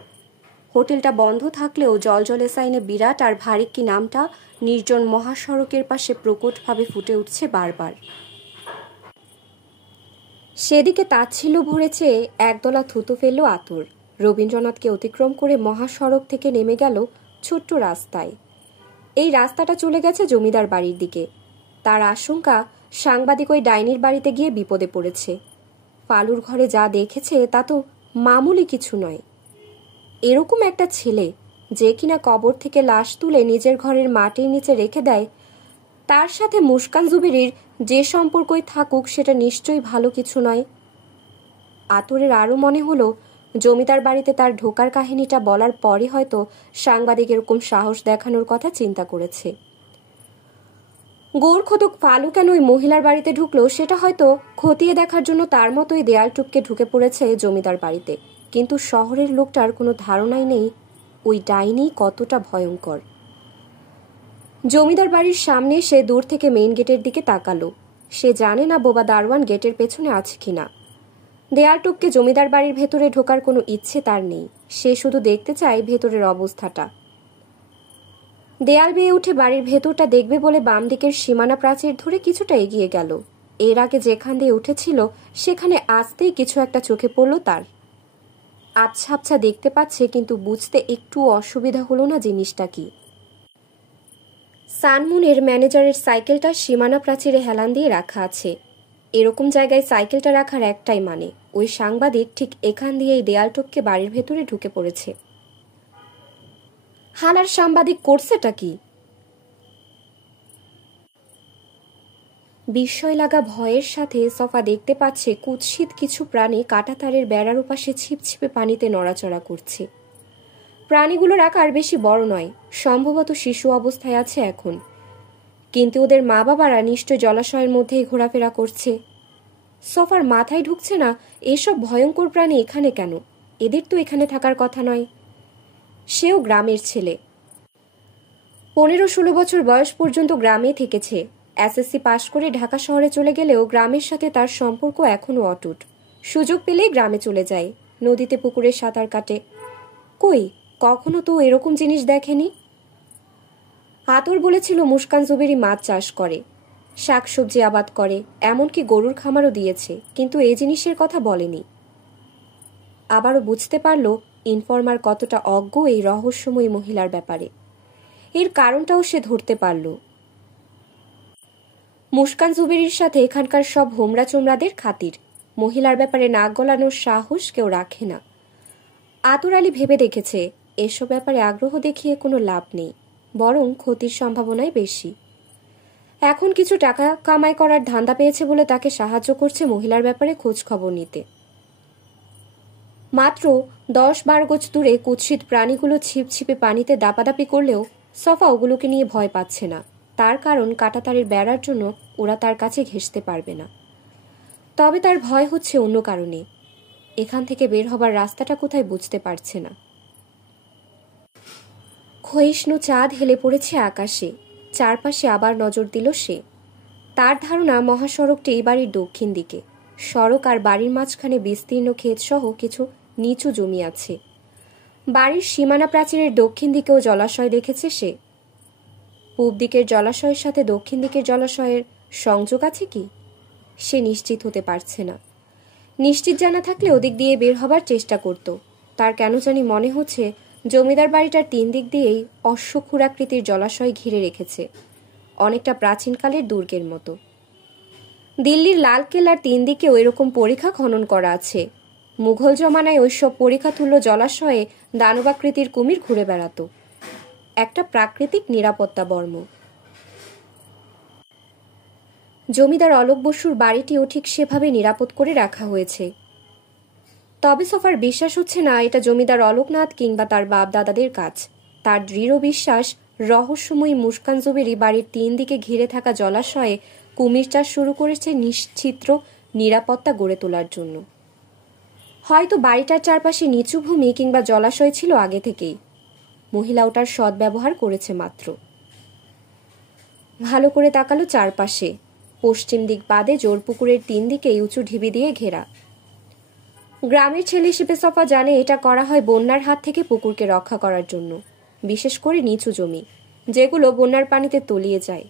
হোটেলটা বন্ধ থাকলেও জলজলে সাইনে বিরাট আর ভারী কি নামটা নির্জন মহাসড়কের পাশে প্রকটভাবে ফুটে উঠছে বারবার। সেদিকে তাচ্ছিল্য ভরেছে একদলা থুতু ফেলল আতর। রবীন্দ্রনাথকে অতিক্রম করে মহাসড়ক থেকে নেমে গেল ছোট্ট রাস্তায়। এই রাস্তাটা চলে গেছে জমিদার বাড়ির দিকে। তার আশঙ্কা সাংবাদিক ওই ডাইনির বাড়িতে গিয়ে বিপদে পড়েছে। ফালুর ঘরে যা দেখেছে তা তো মামুলি কিছু নয়। এরকম একটা ছেলে যে কিনা কবর থেকে লাশ তুলে নিজের ঘরের মাটির নিচে রেখে দেয়, তার সাথে মুস্কান জুবেরির যে সম্পর্কই থাকুক সেটা নিশ্চয়ই ভালো কিছু নয়। আতরের আরও মনে হলো জমিদার বাড়িতে তার ঢোকার কাহিনীটা বলার পরই হয়তো সাংবাদিক এরকম সাহস দেখানোর কথা চিন্তা করেছে। গোরখতক ফালু কেন ওই মহিলার বাড়িতে ঢুকলো সেটা হয়তো খতিয়ে দেখার জন্য তার মতোই দেয়াল টুপকে ঢুকে পড়েছে জমিদার বাড়িতে, কিন্তু শহরের লোকটার কোনো ধারণাই নেই ওই ডাইনি কতটা ভয়ঙ্কর। জমিদার বাড়ির সামনে সে দূর থেকে মেইন গেটের দিকে তাকালো। সে জানে না বোবা দারোয়ান গেটের পেছনে আছে কিনা। দেয়াল টুপকে জমিদার বাড়ির ভেতরে ঢোকার কোনো ইচ্ছে তার নেই, সে শুধু দেখতে চায় ভেতরের অবস্থাটা। দেয়াল বেয়ে উঠে বাড়ির ভেতরটা দেখবে বলে বাম দিকের সীমানা প্রাচীর ধরে কিছুটা এগিয়ে গেল। এর আগে যেখান দিয়ে উঠেছিল সেখানে আসতেই কিছু একটা চোখে পড়ল তার। আবছা আবছা দেখতে পাচ্ছে, কিন্তু বুঝতে একটু অসুবিধা হলো না জিনিসটা কি। সানমুনের ম্যানেজারের সাইকেলটা সীমানা প্রাচীরে হেলান দিয়ে রাখা আছে। এরকম জায়গায় সাইকেলটা রাখার একটাই মানে, ওই সাংবাদিক ঠিক এখান দিয়ে এই দেয়াল টপকে বাড়ির ভেতরে ঢুকে পড়েছে। হালার সাংবাদিক করছেটা কি? বিস্ময় লাগা ভয়ের সাথে সফা দেখতে পাচ্ছে কুৎসিত কিছু প্রাণী কাঁটাতারের বেড়ার ওপাশে ছিপছিপে পানিতে নড়াচড়া করছে। প্রাণীগুলোর আকার বেশি বড় নয়, সম্ভবত শিশু অবস্থায় আছে এখন, কিন্তু ওদের মা বাবারা নিশ্চয় জলাশয়ের মধ্যেই ঘোরাফেরা করছে। সফার মাথায় ঢুকছে না এসব ভয়ঙ্কর প্রাণী এখানে কেন, এদের তো এখানে থাকার কথা নয়। সেও গ্রামের ছেলে, 15-16 বছর বয়স পর্যন্ত গ্রামে থেকেছে। এসএসসি পাশ করে ঢাকা শহরে চলে গেলেও গ্রামের সাথে তার সম্পর্ক এখনো অটুট। সুযোগ পেলেই গ্রামে চলে যায়, নদীতে পুকুরে সাঁতার কাটে। কই, কখনো তো এরকম জিনিস দেখেনি। আতর বলেছিল মুস্কান জুবেরি মাছ চাষ করে, শাকসবজি আবাদ করে, এমনকি গরুর খামারও দিয়েছে, কিন্তু এই জিনিসের কথা বলেনি। আবারও বুঝতে পারল ইনফরমার কতটা অজ্ঞ এই রহস্যময়ী মহিলার ব্যাপারে। এর কারণটাও সে ধরতে পারল। মুস্কান জুবেরির সাথে এখানকার সব হোমরা চোমরাদের খাতির, মহিলার ব্যাপারে নাক গলানোর সাহস কেউ রাখে না। আতর আলী ভেবে দেখেছে এসব ব্যাপারে আগ্রহ দেখিয়ে কোনো লাভ নেই, বরং ক্ষতির সম্ভাবনাই বেশি। এখন কিছু টাকা কামাই করার ধান্দা পেয়েছে বলে তাকে সাহায্য করছে মহিলার ব্যাপারে খোঁজ খবর নিতে। মাত্র 10-12 গজ দূরে কুৎসিত প্রাণীগুলো ছিপছিপে পানিতে দাপাদাপি করলেও সফা ওগুলোকে নিয়ে ভয় পাচ্ছে না। তার কারণ কাঁটাতারের বেড়ার জন্য ওরা তার কাছে ঘেঁষতে পারবে না। তবে তার ভয় হচ্ছে অন্য কারণে, এখান থেকে বের হবার রাস্তাটা কোথায় বুঝতে পারছে না। ক্ষয়িষ্ণু চাঁদ হেলে পড়েছে আকাশে, চারপাশে আবার নজর দিল সে। তার ধারণা মহাসড়কটি এই বাড়ির দক্ষিণ দিকে। সড়ক আর বাড়ির মাঝখানে বিস্তীর্ণ ক্ষেত সহ কিছু নিচু জমি আছে। বাড়ির সীমানা প্রাচীরের দক্ষিণ দিকেও জলাশয় দেখেছে সে। পূব দিকের জলাশয়ের সাথে দক্ষিণ দিকের জলাশয়ের সংযোগ আছে কি সে নিশ্চিত হতে পারছে না। নিশ্চিত জানা থাকলে ওদিক দিয়ে বের হবার চেষ্টা করত। তার কেন জানি মনে হচ্ছে জমিদার বাড়িটার 3 দিক দিয়েই অশ্বক্ষুরাকৃতির জলাশয় ঘিরে রেখেছে, অনেকটা প্রাচীনকালের দুর্গের মতো। দিল্লির লালকেল্লার 3 দিকেও এরকম পরিখা খনন করা আছে। মুঘল জমানায় ওইসব পরিখা তুল্য জলাশয়ে দানবাকৃতির কুমির ঘুরে বেড়াত, একটা প্রাকৃতিক নিরাপত্তা বর্ম। জমিদার অলোক বসুর বাড়িটিও ঠিক সেভাবে নিরাপদ করে রাখা হয়েছে। তবে সফার বিশ্বাস হচ্ছে না এটা জমিদার অলোকনাথ কিংবা তার বাপ দাদাদের কাজ। তার দৃঢ় বিশ্বাস রহস্যময়ী মুস্কান জুবেরি বাড়ির 3 দিকে ঘিরে থাকা জলাশয়ে কুমির চাষ শুরু করেছে নিশ্চিত্র নিরাপত্তা গড়ে তোলার জন্য। হয়তো বাড়িটার চারপাশে নিচু ভূমি কিংবা জলাশয় ছিল আগে থেকেই, মহিলা ওটার সদ্ব্যবহার করেছে মাত্র। ভালো করে তাকালো চারপাশে। পশ্চিম দিক বাদে জোরপুকুরের 3 দিকেই উঁচু ঢিবি দিয়ে ঘেরা। গ্রামের ছেলে হিসেবে সফা জানে এটা করা হয় বন্যার হাত থেকে পুকুরকে রক্ষা করার জন্য, বিশেষ করে নিচু জমি যেগুলো বন্যার পানিতে তলিয়ে যায়,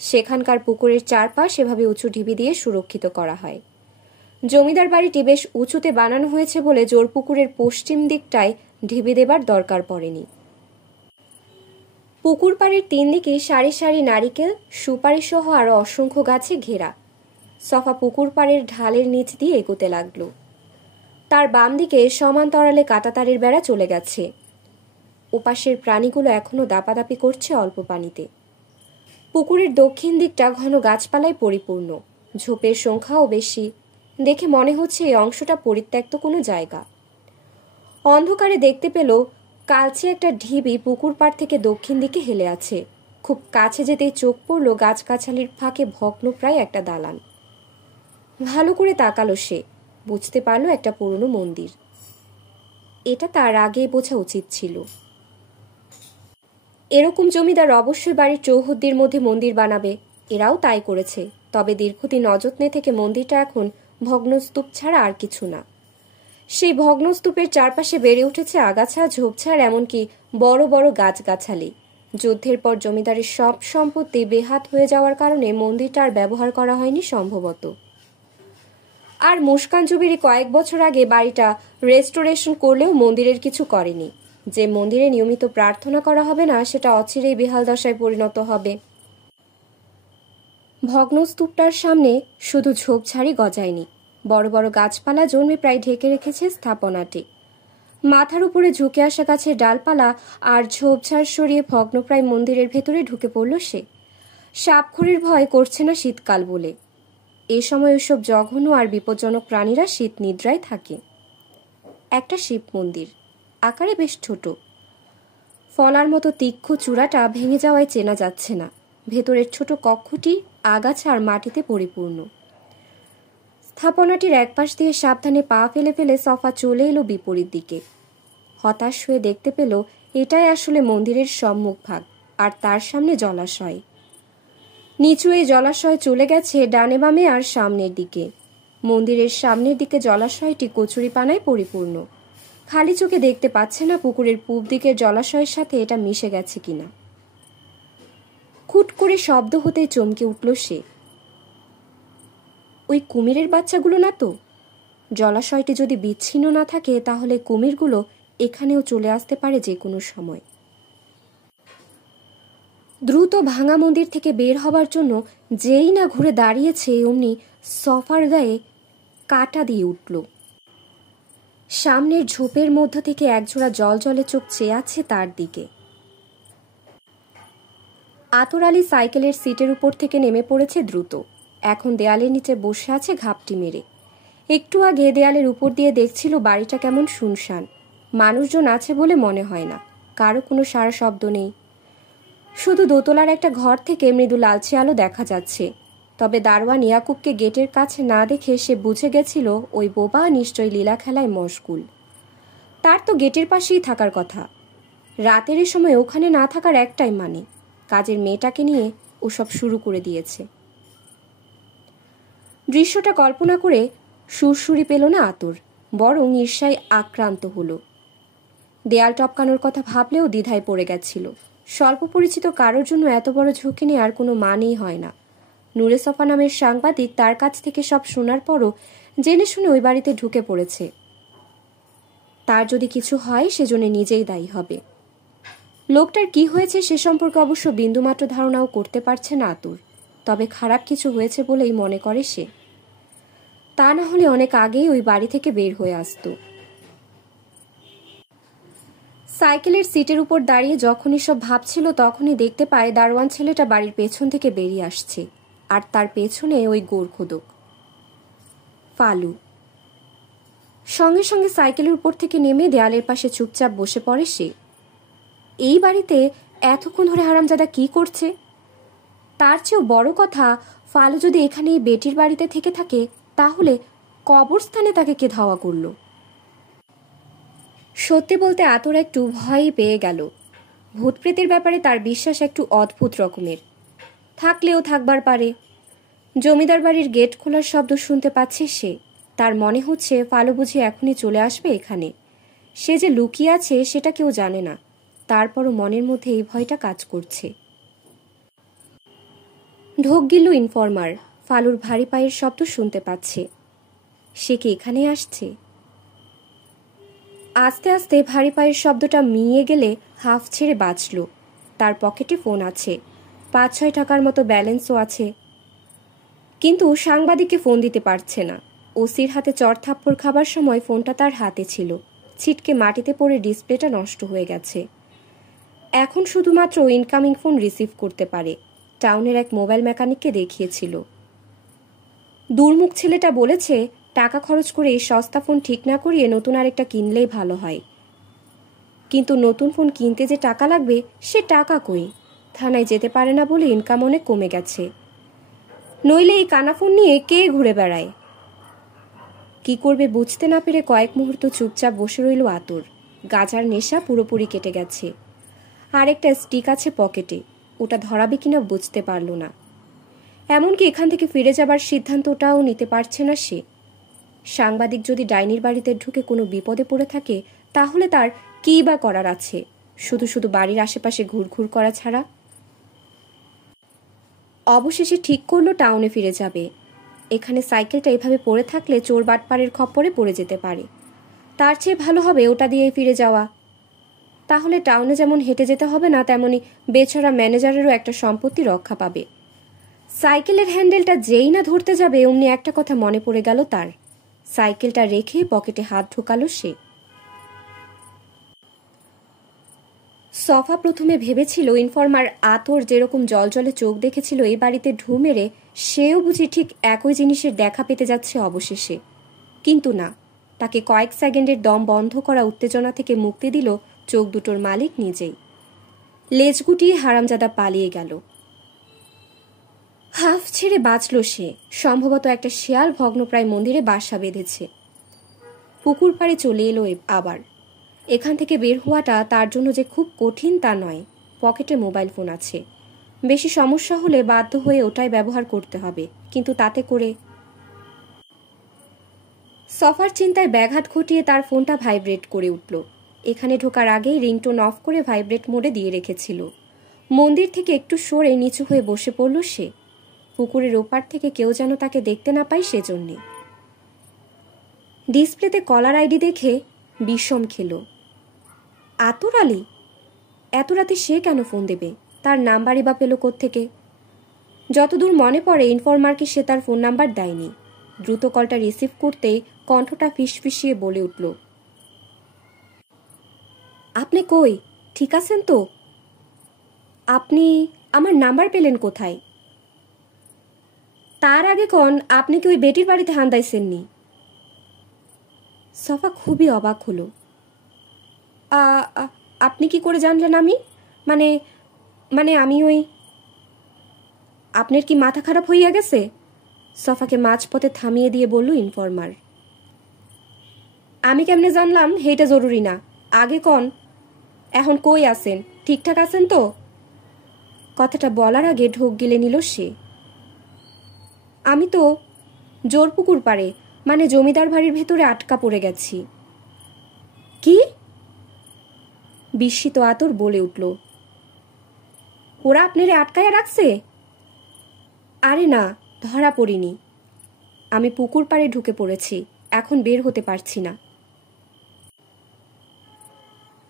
সেখানকার পুকুরের চারপাশ এভাবে উঁচু ঢিবি দিয়ে সুরক্ষিত করা হয়। জমিদার বাড়িটি বেশ উঁচুতে বানানো হয়েছে বলে জোরপুকুরের পশ্চিম দিকটায় ঢিবি দেবার দরকার পড়েনি। পুকুর পাড়ের 3 দিকে সারি সারি নারিকেল, সুপারি সহ আরো অসংখ্য গাছে ঘেরা। সফা পুকুর পাড়ের ঢালের নিচ দিয়ে এগোতে লাগলো। তার বাম দিকে সমান্তরালে কাঁটাতারের বেড়া চলে গেছে। ওপাশের প্রাণীগুলো এখনো দাপাদাপি করছে অল্প পানিতে। পুকুরের দক্ষিণ দিকটা ঘন গাছপালায় পরিপূর্ণ, ঝোপের সংখ্যাও বেশি। দেখে মনে হচ্ছে এই অংশটা পরিত্যক্ত কোনো জায়গা। অন্ধকারে দেখতে পেল কালচে একটা ঢিবি পুকুর পাড় থেকে দক্ষিণ দিকে হেলে আছে। খুব কাছে যেতেই চোখ পড়ল গাছগাছালির ফাঁকে ভগ্নপ্রায় একটা দালান। ভালো করে তাকালো সে, বুঝতে পারল একটা পুরনো মন্দির। এটা তার আগেই বোঝা উচিত ছিল। এরকম জমিদার অবশ্যই বাড়ির চৌহদ্দির মধ্যে মন্দির বানাবে, এরাও তাই করেছে। তবে দীর্ঘদিন অযত্নে থেকে মন্দিরটা এখন ভগ্নস্তূপ ছাড়া আর কিছু না। সেই ভগ্নস্তূপের চারপাশে বেড়ে উঠেছে আগাছা, ঝোপঝাড়, এমনকি বড় বড় গাছগাছালি। যুদ্ধের পর জমিদারের সব সম্পত্তি বেহাত হয়ে যাওয়ার কারণে মন্দিরটা আর ব্যবহার করা হয়নি সম্ভবত। আর মুস্কান জুবিরি কয়েক বছর আগে বাড়িটা রেস্টোরেশন করলেও মন্দিরের কিছু করেনি। যে মন্দিরে নিয়মিত প্রার্থনা করা হবে না, সেটা অচিরেই বেহাল দশায় পরিণত হবে। ভগ্নস্তূপটার সামনে শুধু ঝোপঝাড়ই গজায়নি, বড় বড় গাছপালা জন্মে প্রায় ঢেকে রেখেছে স্থাপনাটি। মাথার উপরে ঝুঁকে আসা গাছের ডালপালা আর ঝোপঝাড় সরিয়ে ভগ্নপ্রায় মন্দিরের ভেতরে ঢুকে পড়ল সে। সাপখড়ির ভয় করছে না শীতকাল বলে। এ সময় ওইসব জঘন্য আর বিপজ্জনক প্রাণীরা শীত নিদ্রায় থাকে। একটা শিব মন্দির, আকারে বেশ ছোট। ফলার মতো তীক্ষ্ণ চূড়াটা ভেঙে যাওয়ায় চেনা যাচ্ছে না। ভেতরের ছোট কক্ষটি আগাছা আর মাটিতে পরিপূর্ণ। স্থাপনাটির একপাশ দিয়ে সাবধানে পা ফেলে ফেলে সফা চলে এলো বিপরীত দিকে। হতাশ হয়ে দেখতে পেল এটাই আসলে মন্দিরের সম্মুখ ভাগ, আর তার সামনে জলাশয়। নিচু এই জলাশয় চলে গেছে ডানে বামে আর সামনের দিকে। মন্দিরের সামনের দিকে জলাশয়টি কচুরিপানায় পরিপূর্ণ। খালি চোখে দেখতে পাচ্ছে না পুকুরের পূব দিকের জলাশয়ের সাথে এটা মিশে গেছে কিনা। খুট করে শব্দ হতেই চমকে উঠল সে। ওই কুমিরের বাচ্চাগুলো না তো? জলাশয়টি যদি বিচ্ছিন্ন না থাকে তাহলে কুমিরগুলো এখানেও চলে আসতে পারে যে কোনো সময়। দ্রুত ভাঙা মন্দির থেকে বের হবার জন্য যেই না ঘুরে দাঁড়িয়েছে, অমনি সফার গায়ে কাটা দিয়ে উঠল। সামনের ঝোপের মধ্য থেকে একজোড়া জলজলে চোখ চেয়ে আছে তার দিকে। আতর আলী সাইকেলের সিটের উপর থেকে নেমে পড়েছে দ্রুত। এখন দেয়ালের নিচে বসে আছে ঘাপটি মেরে। একটু আগে দেয়ালের উপর দিয়ে দেখছিল বাড়িটা কেমন শুনশান। মানুষজন আছে বলে মনে হয় না, কারো কোনো সারা শব্দ নেই। শুধু দোতলার একটা ঘর থেকে মৃদু লালচে আলো দেখা যাচ্ছে। তবে দারোয়ান ইয়াকুবকে গেটের কাছে না দেখে সে বুঝে গেছিল ওই বোবা নিশ্চয়ই লীলা খেলায় মশগুল। তার তো গেটের পাশেই থাকার কথা। রাতের সময় ওখানে না থাকার একটাই মানে, কাজের মেয়েটাকে নিয়ে ওসব শুরু করে দিয়েছে। দৃশ্যটা কল্পনা করে সুরসুরি পেল না আতর, বরং ঈর্ষায় আক্রান্ত হলো। দেয়াল টপকানোর কথা ভাবলেও দ্বিধায় পড়ে গেছিল। স্বল্প পরিচিত কারোর জন্য এত বড় ঝুঁকি নেওয়ার কোনো মানেই হয় না। নূরে সফা নামের সাংবাদিক তার কাছ থেকে সব শোনার পরও জেনে শুনে ওই বাড়িতে ঢুকে পড়েছে। তার যদি কিছু হয় সেজন্য নিজেই দায়ী হবে। লোকটার কি হয়েছে সে সম্পর্কে অবশ্য বিন্দুমাত্র ধারণাও করতে পারছে না আতুর। তবে খারাপ কিছু হয়েছে বলেই মনে করে সে। তা না হলে অনেক আগেই ওই বাড়ি থেকে বের হয়ে আসতো। সাইকেলের সিটের উপর দাঁড়িয়ে যখনই সব ভাবছিল তখনই দেখতে পায় দারোয়ান ছেলেটা বাড়ির পেছন থেকে বেরিয়ে আসছে, আর তার পেছনে ওই গোরখোদক ফালু। সঙ্গে সঙ্গে সাইকেলের উপর থেকে নেমে দেয়ালের পাশে চুপচাপ বসে পড়ে সে। এই বাড়িতে এতক্ষণ ধরে হারামজাদা কি করছে? তার চেয়েও বড় কথা, ফালু যদি এখানে এই বেটির বাড়িতে থেকে থাকে তাহলে কবরস্থানে তাকে কে ধাওয়া করলো? সত্যি বলতে আতর একটু ভয়ই পেয়ে গেল। ভূতপ্রেতের ব্যাপারে তার বিশ্বাস একটু অদ্ভুত রকমের, থাকলেও থাকবার পারে। জমিদার বাড়ির গেট খোলার শব্দ শুনতে পাচ্ছে সে। তার মনে হচ্ছে ফালু বুঝি এখনই চলে আসবে এখানে। সে যে লুকিয়ে আছে সেটা কেউ জানে না, তারপরও মনের মধ্যে এই ভয়টা কাজ করছে। ঢোক গিলল ইনফরমার। ফালুর ভারী পায়ের শব্দ শুনতে পাচ্ছে। সে কি এখানে আসছে? আস্তে আস্তে ভারী পায়ের শব্দটা মিইয়ে গেলে হাফ ছেড়ে বাঁচল। তার পকেটে ফোন আছে, 5-6 টাকার মতো ব্যালেন্সও আছে, কিন্তু সাংবাদিককে ফোন দিতে পারছে না। ওসির হাতে চড়থাপ্পড় খাবার সময় ফোনটা তার হাতে ছিল, ছিটকে মাটিতে পড়ে ডিসপ্লেটা নষ্ট হয়ে গেছে। এখন শুধুমাত্র ইনকামিং ফোন রিসিভ করতে পারে। টাউনের এক মোবাইল মেকানিককে দেখিয়েছিল। দুর্মুখ ছেলেটা বলেছে টাকা খরচ করে এই সস্তা ফোন ঠিক না করিয়ে নতুন আরেকটা কিনলেই ভালো হয়। কিন্তু নতুন ফোন কিনতে যে টাকা লাগবে সে টাকা কই? থানায় যেতে পারে না বলে ইনকাম অনেক কমে গেছে, নইলে এই কানা ফোন নিয়ে কে ঘুরে বেড়ায়? কি করবে বুঝতে না পেরে কয়েক মুহূর্ত চুপচাপ বসে রইল আতর। গাঁজার নেশা পুরোপুরি কেটে গেছে। আরেকটা স্টিক আছে পকেটে, ওটা ধরাবে কিনা বুঝতে পারল না। এমনকি এখান থেকে ফিরে যাবার সিদ্ধান্তটাও নিতে পারছে না সে। সাংবাদিক যদি ডাইনির বাড়িতে ঢুকে কোনো বিপদে পড়ে থাকে তাহলে তার কী বা করার আছে? শুধু শুধু বাড়ির আশেপাশে ঘুরঘুর করা ছাড়া। অবশেষে ঠিক করলো টাউনে ফিরে যাবে। এখানে সাইকেলটা এভাবে পড়ে থাকলে চোর বাটপাড়ের খপ্পরে পড়ে যেতে পারে। তার চেয়ে ভালো হবে ওটা দিয়ে ফিরে যাওয়া। তাহলে টাউনে যেমন হেঁটে যেতে হবে না, তেমনি বেচারা ম্যানেজারেরও একটা সম্পত্তি রক্ষা পাবে। সাইকেলের হ্যান্ডেলটা যেই না ধরতে যাবে অমনি একটা কথা মনে পড়ে গেল তার। সাইকেলটা রেখে পকেটে হাত ঢোকালো সে। সফা প্রথমে ভেবেছিল ইনফরমার আতর যেরকম জলজলে চোখ দেখেছিল এই বাড়িতে ঢু মেরে সেও বুঝি ঠিক একই জিনিসের দেখা পেতে যাচ্ছে অবশেষে। কিন্তু না, তাকে কয়েক সেকেন্ডের দম বন্ধ করা উত্তেজনা থেকে মুক্তি দিল চোখ দুটোর মালিক নিজেই। লেজ গুটিয়ে হারামজাদা পালিয়ে গেল। হাফ ছেড়ে বাঁচল সে। সম্ভবত একটা শেয়াল ভগ্নপ্রায় মন্দিরে বাসা বেঁধেছে। পুকুর পাড়ে চলে এলো আবার। এখান থেকে বের হওয়াটা তার জন্য যে খুব কঠিন তা নয়। পকেটে মোবাইল ফোন আছে, বেশি সমস্যা হলে বাধ্য হয়ে ওটাই ব্যবহার করতে হবে। কিন্তু তাতে করে সফার চিন্তায় ব্যাঘাত ঘটিয়ে তার ফোনটা ভাইব্রেট করে উঠল। এখানে ঢোকার আগেই রিংটোন অফ করে ভাইব্রেট মোডে দিয়ে রেখেছিল। মন্দির থেকে একটু সরে নিচু হয়ে বসে পড়ল সে। পুকুরের ওপার থেকে কেউ যেন তাকে দেখতে না পায় সেজন্যে। ডিসপ্লেতে কলার আইডি দেখে বিষম খেল। আতর আলী? এত রাতে সে কেন ফোন দেবে? তার নাম্বারই বা পেল কোত্থেকে? যতদূর মনে পড়ে ইনফরমারকে সে তার ফোন নাম্বার দেয়নি। দ্রুত কলটা রিসিভ করতেই কণ্ঠটা ফিসফিসিয়ে বলে উঠল, আপনি কই? ঠিক আছেন তো? আপনি আমার নাম্বার পেলেন কোথায়? তার আগে কন আপনি কি ওই বেটির বাড়িতে হান্দাইছেননি? সফা খুবই অবাক হলো। আপনি কি করে জানলেন আমি? মানে মানে আমি ওই... আপনার কি মাথা খারাপ হইয়া গেছে? সফাকে মাঝপথে থামিয়ে দিয়ে বলল ইনফরমার। আমি কেমনে জানলাম সেইটা জরুরি না, আগে কন এখন কই আছেন? ঠিকঠাক আছেন তো? কথাটা বলার আগে ঢোক গিলে নিল সে। আমি তো জোরপুকুর পাড়ে, মানে জমিদার বাড়ির ভেতরে আটকা পড়ে গেছি। কি? বিস্মিত আতর বলে উঠল, ওরা আপনারে আটকায়া রাখছে? আরে না, ধরা পড়িনি। আমি পুকুর পাড়ে ঢুকে পড়েছি, এখন বের হতে পারছি না।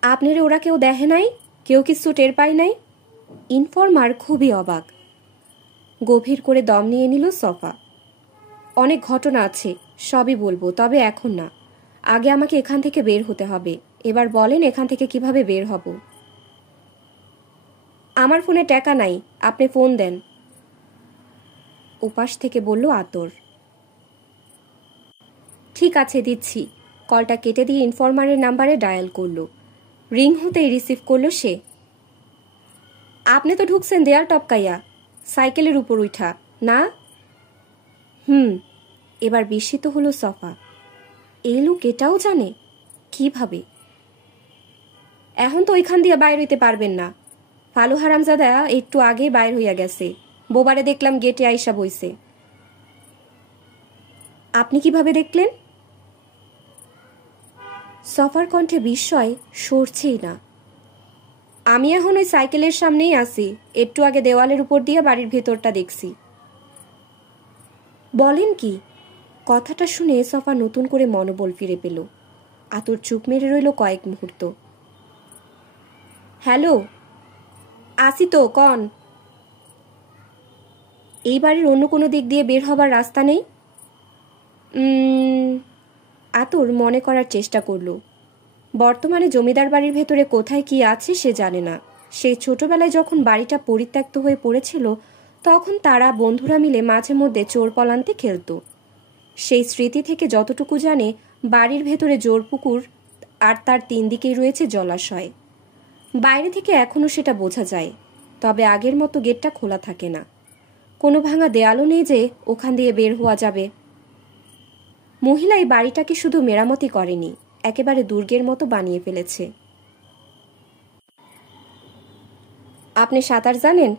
আপনারে ওরা কেউ দেখে নাই? কেউ কিছু টের পায় নাই? ইনফরমার খুবই অবাক। গভীর করে দম নিয়ে নিল সফা। অনেক ঘটনা আছে, সবই বলবো, তবে এখন না। আগে আমাকে এখান থেকে বের হতে হবে। এবার বলেন এখান থেকে কিভাবে বের হব? আমার ফোনে টাকা নাই, আপনি ফোন দেন। উপাস থেকে বলল আতর। ঠিক আছে দিচ্ছি। কলটা কেটে দিয়ে ইনফরমারের নাম্বারে ডায়াল করল। রিং হতেই রিসিভ করল সে। আপনি তো ঢুকছেন দেয়াল টপকাইয়া, সাইকেলের উপর উঠা না? এবার বিস্মিত হলো সফা। এই লোক এটাও জানে? কিভাবে? এখন তো ওইখান দিয়ে বাইর হইতে পারবেন না। ফালু হারামজাদা একটু আগে বাইর হইয়া গেছে। বোবারে দেখলাম গেটে আইসা বইছে। আপনি কিভাবে দেখলেন? সফার কণ্ঠে বিস্ময় সরছেই না। আমি এখন ওই সাইকেলের সামনেই আছি, একটু আগে দেওয়ালের উপর দিয়ে বাড়ির ভেতরটা দেখছি। বলেন কি? কথাটা শুনে সফা নতুন করে মনোবল ফিরে পেল। আতর চুপ মেরে রইল কয়েক মুহূর্ত। হ্যালো, আসি তো, কন। এই বাড়ির অন্য কোনো দিক দিয়ে বের হবার রাস্তা নেই? আতুর মনে করার চেষ্টা করল। বর্তমানে জমিদার বাড়ির ভেতরে কোথায় কি আছে সে জানে না। সেই ছোটবেলায় যখন বাড়িটা পরিত্যক্ত হয়ে পড়েছিল তখন তারা বন্ধুরা মিলে মাঝে মধ্যে চোর পলান্তে খেলত। সেই স্মৃতি থেকে যতটুকু জানে, বাড়ির ভেতরে জোরপুকুর আর তার 3 দিকেই রয়েছে জলাশয়। বাইরে থেকে এখনও সেটা বোঝা যায়, তবে আগের মতো গেটটা খোলা থাকে না। কোনো ভাঙা দেয়ালও নেই যে ওখান দিয়ে বের হওয়া যাবে। মহিলা এই বাড়িটাকে শুধু মেরামতি করেনি, একেবারে দুর্গের মতো বানিয়ে ফেলেছে। আপনি সাঁতার জানেন?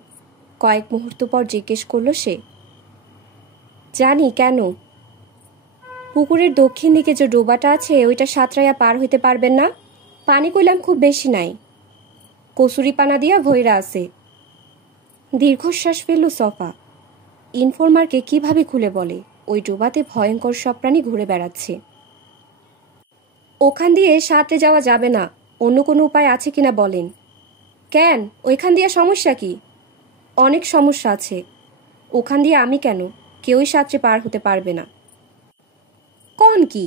কয়েক মুহূর্ত পর জিজ্ঞেস করল সে। জানি, কেন? পুকুরের দক্ষিণ দিকে যে ডোবাটা আছে ওইটা সাঁতরাইয়া পার হইতে পারবেন না? পানি কইলাম খুব বেশি নাই, কসুরি পানা দিয়া ভৈরা আছে। দীর্ঘশ্বাস ফেলল সফা। ইনফরমারকে কিভাবে খুলে বলে ওই ডোবাতে ভয়ঙ্কর সব প্রাণী ঘুরে বেড়াচ্ছে? ওখান দিয়ে সাঁতরে যাওয়া যাবে না, অন্য কোনো উপায় আছে কিনা বলেন। কেন, ওইখান দিয়ে সমস্যা কি? অনেক সমস্যা আছে। ওখান দিয়ে আমি কেন, কেউই সাঁতরে পার হতে পারবে না। কোন কি?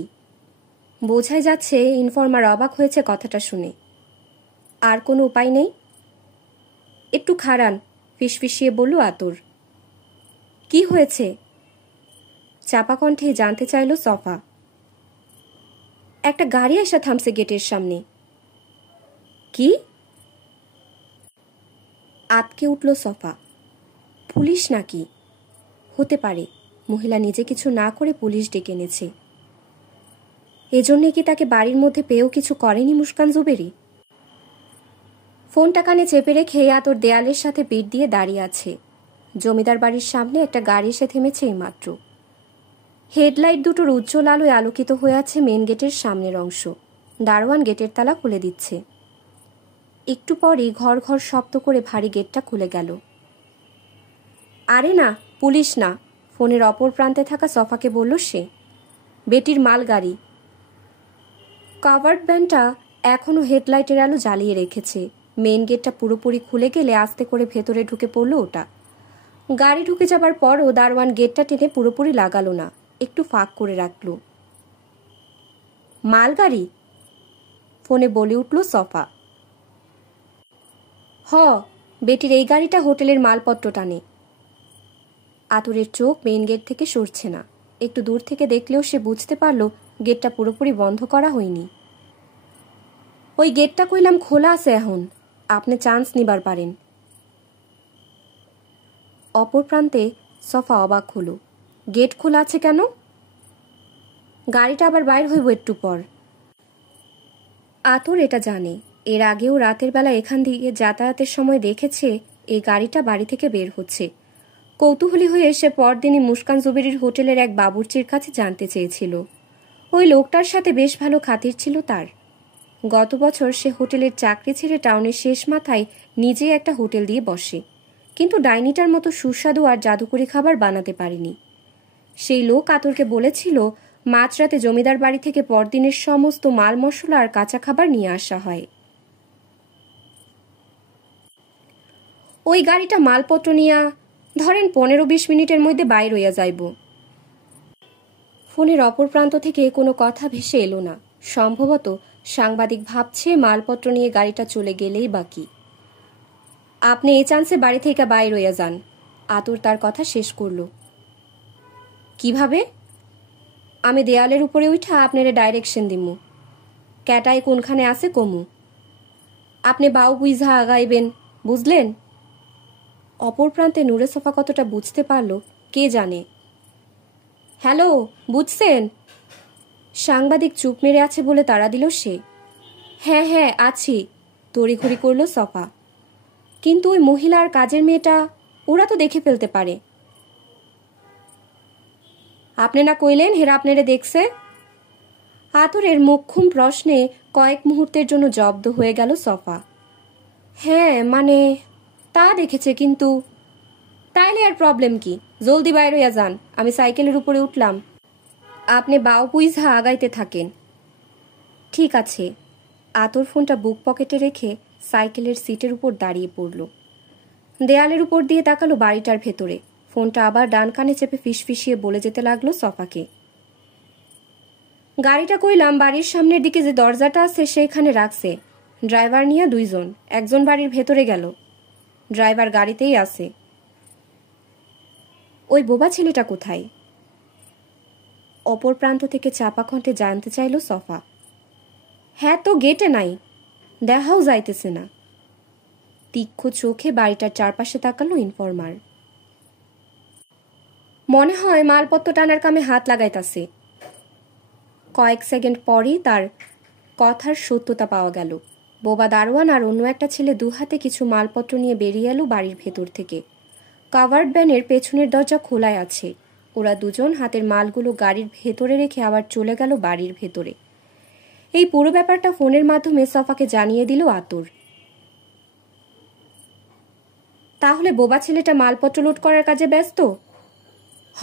বোঝাই যাচ্ছে ইনফরমার অবাক হয়েছে কথাটা শুনে। আর কোনো উপায় নেই? একটু খাড়ান, ফিসফিসিয়ে বলল আতুর। কি হয়েছে? চাপা কণ্ঠে জানতে চাইল সফা। একটা গাড়ি এসে থামছে গেটের সামনে। কি? আতকে উঠল সফা। পুলিশ নাকি? হতে পারে মহিলা নিজে কিছু না করে পুলিশ ডেকে এনেছে। এজন্যে কি তাকে বাড়ির মধ্যে পেয়েও কিছু করেনি মুস্কান জুবেরি? ফোনটা কানে চেপে রেখে আতর দেয়ালের সাথে পিঠ দিয়ে দাঁড়িয়ে আছে। জমিদার বাড়ির সামনে একটা গাড়ি এসে থেমেছে এইমাত্র। হেডলাইট দুটোর উজ্জ্বল আলোয় আলোকিত হয়ে আছে মেন গেটের সামনের অংশ। দারোয়ান গেটের তালা খুলে দিচ্ছে। একটু পরই ঘর ঘর শব্দ করে ভারী গেটটা খুলে গেল। আরে না, পুলিশ না, ফোনের অপর প্রান্তে থাকা সফাকে বলল সে। বেটির মালগাড়ি। কাভার্ড ভ্যানটা এখনও হেডলাইটের আলো জ্বালিয়ে রেখেছে। মেন গেটটা পুরোপুরি খুলে গেলে আস্তে করে ভেতরে ঢুকে পড়ল ওটা। গাড়ি ঢুকে যাবার পরও দারোয়ান গেটটা টেনে পুরোপুরি লাগালো না, একটু ফাঁক করে রাখল। মালগাড়ি? ফোনে বলে উঠল সফা। হ, বেটির এই গাড়িটা হোটেলের মালপত্র টানে। আতুরের চোখ মেইন গেট থেকে সরছে না। একটু দূর থেকে দেখলেও সে বুঝতে পারল গেটটা পুরোপুরি বন্ধ করা হয়নি। ওই গেটটা কইলাম খোলা আছে এখন, আপনি চান্স নিবার পারেন। অপর প্রান্তে সফা অবাক হলো। গেট খোলা আছে কেন? গাড়িটা আবার বাইর হইব একটু পর। আতর এটা জানে। এর আগেও রাতের বেলা এখান দিয়ে যাতায়াতের সময় দেখেছে এই গাড়িটা বাড়ি থেকে বের হচ্ছে। কৌতূহলী হয়ে সে পরদিনই মুস্কান জুবেরির হোটেলের এক বাবুর্চির কাছে জানতে চেয়েছিল। ওই লোকটার সাথে বেশ ভালো খাতির ছিল তার। গত বছর সে হোটেলের চাকরি ছেড়ে টাউনের শেষ মাথায় নিজেই একটা হোটেল দিয়ে বসে, কিন্তু ডাইনিটার মতো সুস্বাদু আর জাদুকরি খাবার বানাতে পারেনি। সেই লোক আতরকে বলেছিল মাঝরাতে জমিদার বাড়ি থেকে পরদিনের সমস্ত মাল মশলা আর কাঁচা খাবার নিয়ে আসা হয়। ওই গাড়িটা মালপত্র নিয়া ধরেন 15-20 মিনিটের মধ্যে বাইর হইয়া যাইব। ফোনের অপর প্রান্ত থেকে কোনো কথা ভেসে এলো না। সম্ভবত সাংবাদিক ভাবছে মালপত্র নিয়ে গাড়িটা চলে গেলেই বাকি। আপনি এই চান্সে বাড়ি থেকে বাইর হইয়া যান। আতর তার কথা শেষ করল। কিভাবে? আমি দেয়ালের উপরে উঠা আপনারে ডাইরেকশন দিমু। ক্যাটাই কোনখানে আছে কমু। আপনি বাউ বুঝা আগাইবেন, বুঝলেন? অপর প্রান্তে নূরে সফা কতটা বুঝতে পারল কে জানে। হ্যালো, বুঝছেন? সাংবাদিক চুপ মেরে আছে বলে তাড়া দিল সে। হ্যাঁ হ্যাঁ আছি, তড়িঘড়ি করল সফা। কিন্তু ওই মহিলা আর কাজের মেয়েটা, ওরা তো দেখে ফেলতে পারে। আপনি না কইলেন হেরা আপনারে দেখছে? আতরের মোক্ষম প্রশ্নে কয়েক মুহূর্তের জন্য জব্দ হয়ে গেল সফা। হ্যাঁ মানে তা দেখেছে, কিন্তু তাইলে আর প্রবলেম কি? জলদি বাইর হইয়া যান, আমি সাইকেলের উপরে উঠলাম। আপনি বাউ পুইঝা আগাইতে থাকেন। ঠিক আছে। আতর ফোনটা বুক পকেটে রেখে সাইকেলের সিটের উপর দাঁড়িয়ে পড়ল। দেয়ালের উপর দিয়ে তাকালো বাড়িটার ভেতরে। ফোনটা আবার ডান কানে চেপে ফিসফিসিয়ে বলে যেতে লাগলো সফাকে। গাড়িটা কইলাম বাড়ির সামনের দিকে যে দরজাটা আছে সেইখানে রাখছে। ড্রাইভার নিয়ে 2 জন, একজন বাড়ির ভেতরে গেল, ড্রাইভার গাড়িতেই আছে। ওই বোবা ছেলেটা কোথায়? অপর প্রান্ত থেকে চাপা কণ্ঠে জানতে চাইল সফা। হ্যাঁ তো গেটে নাই, দেখাও যাইতেছে না। তীক্ষ্ণ চোখে বাড়িটার চারপাশে তাকালো ইনফরমার। মনে হয় মালপত্র টানার কামে হাত লাগাইতাছে। কয়েক সেকেন্ড পরই তার কথার সত্যতা পাওয়া গেল। বোবা দারোয়ান আর অন্য একটা ছেলে 2 হাতে কিছু মালপত্র নিয়ে বেরিয়ে এলো বাড়ির ভেতর থেকে। কাভার্ড ভ্যানের পেছনের দরজা খোলাই আছে। ওরা 2 জন হাতের মালগুলো গাড়ির ভেতরে রেখে আবার চলে গেল বাড়ির ভেতরে। এই পুরো ব্যাপারটা ফোনের মাধ্যমে সফাকে জানিয়ে দিল আতর। তাহলে বোবা ছেলেটা মালপত্র লোড করার কাজে ব্যস্ত? হ,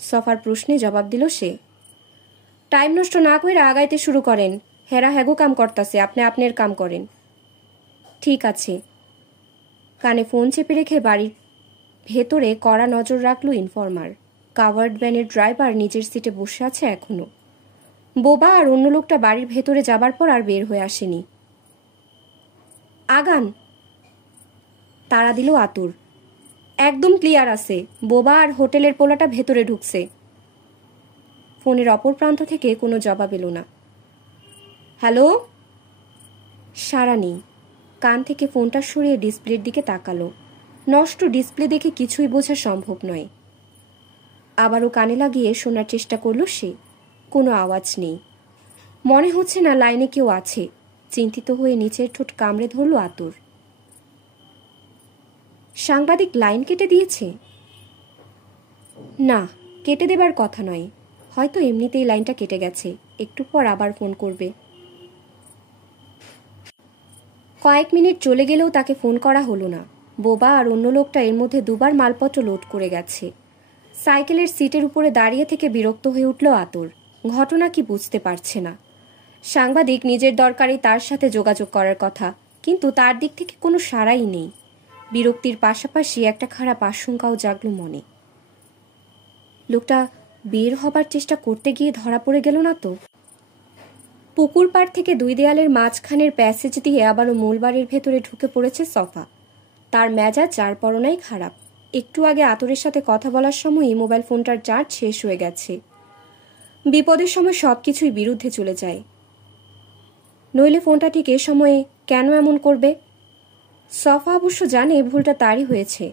সফার প্রশ্নে জবাব দিল সে। টাইম নষ্ট না করে আগাইতে শুরু করেন। হেরা হ্যাগো কাম করতাছে, আপনি আপনার কাম করেন। ঠিক আছে। কানে ফোন চেপে রেখে বাড়ির ভেতরে কড়া নজর রাখল ইনফরমার। কাভার্ড ভ্যানের ড্রাইভার নিজের সিটে বসে আছে এখনো। বোবা আর অন্য লোকটা বাড়ির ভেতরে যাবার পর আর বের হয়ে আসেনি। আগান, তাড়া দিল আতর। একদম ক্লিয়ার আছে, বোবা আর হোটেলের পোলাটা ভেতরে ঢুকছে। ফোনের অপর প্রান্ত থেকে কোনো জবাব এলো না। হ্যালো? সাড়া নেই। কান থেকে ফোনটা সরিয়ে ডিসপ্লের দিকে তাকালো। নষ্ট ডিসপ্লে দেখে কিছুই বোঝা সম্ভব নয়। আবারও কানে লাগিয়ে শোনার চেষ্টা করলো সে। কোনো আওয়াজ নেই। মনে হচ্ছে না লাইনে কেউ আছে। চিন্তিত হয়ে নিচের ঠোঁট কামড়ে ধরল আতর। সাংবাদিক লাইন কেটে দিয়েছে? না, কেটে দেবার কথা নয়। হয়তো এমনিতেই লাইনটা কেটে গেছে, একটু পর আবার ফোন করবে। কয়েক মিনিট চলে গেলেও তাকে ফোন করা হলো না। বোবা আর অন্য লোকটা এর মধ্যে 2 বার মালপত্র লোড করে গেছে। সাইকেলের সিটের উপরে দাঁড়িয়ে থেকে বিরক্ত হয়ে উঠল আতর। ঘটনা কি বুঝতে পারছে না। সাংবাদিক নিজের দরকারে তার সাথে যোগাযোগ করার কথা, কিন্তু তার দিক থেকে কোনো সাড়াই নেই। বিরক্তির পাশাপাশি একটা খারাপ আশঙ্কাও জাগল মনে। লোকটা বের হবার চেষ্টা করতে গিয়ে ধরা পড়ে গেল না তো? পুকুর পাড় থেকে 2 দেয়ালের মাঝখানের প্যাসেজ দিয়ে আবারও মূল বাড়ির ভেতরে ঢুকে পড়েছে সফা। তার মেজাজ যার পরনাই খারাপ। একটু আগে আতরের সাথে কথা বলার সময়ই মোবাইল ফোনটার চার্জ শেষ হয়ে গেছে। বিপদের সময় সবকিছুই বিরুদ্ধে চলে যায়। নইলে ফোনটা ঠিক এ সময়ে কেন এমন করবে? সফা অবশ্য জানে ভুলটা তারই হয়েছে।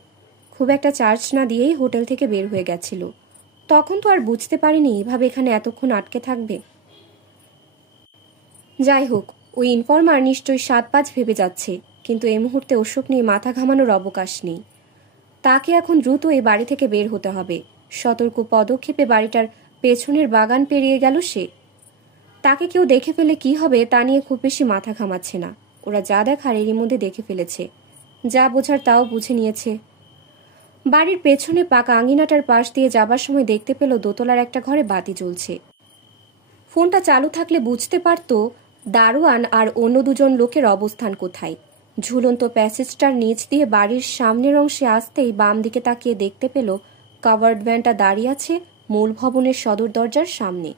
খুব একটা চার্জ না দিয়েই হোটেল থেকে বের হয়ে গেছিল। তখন তো আর বুঝতে পারিনি এভাবে এখানে এতক্ষণ আটকে থাকবে। যাই হোক, ওই ইনফরমার নিশ্চয়ই 7-5 ভেবে যাচ্ছে, কিন্তু এই মুহূর্তে ওসব নিয়ে মাথা ঘামানোর অবকাশ নেই। তাকে এখন দ্রুত এই বাড়ি থেকে বের হতে হবে। সতর্ক পদক্ষেপে বাড়িটার পেছনের বাগান পেরিয়ে গেল সে। তাকে কেউ দেখে ফেলে কি হবে তা নিয়ে খুব বেশি মাথা ঘামাচ্ছে না। ওরা যা দেখার এরই মধ্যে দেখে ফেলেছে, যা বোঝার তাও বুঝে নিয়েছে। বাড়ির পেছনে পাকা আঙিনাটার পাশ দিয়ে যাবার সময় দেখতে পেল দোতলার একটা ঘরে বাতি জ্বলছে। ফোনটা চালু থাকলে বুঝতে পারত দারোয়ান আর অন্য 2 জন লোকের অবস্থান কোথায়। ঝুলন্ত প্যাসেজটার নিচ দিয়ে বাড়ির সামনের অংশে আসতেই বাম দিকে তাকিয়ে দেখতে পেল কাভার্ড ভ্যানটা দাঁড়িয়ে আছে মূল ভবনের সদর দরজার সামনে।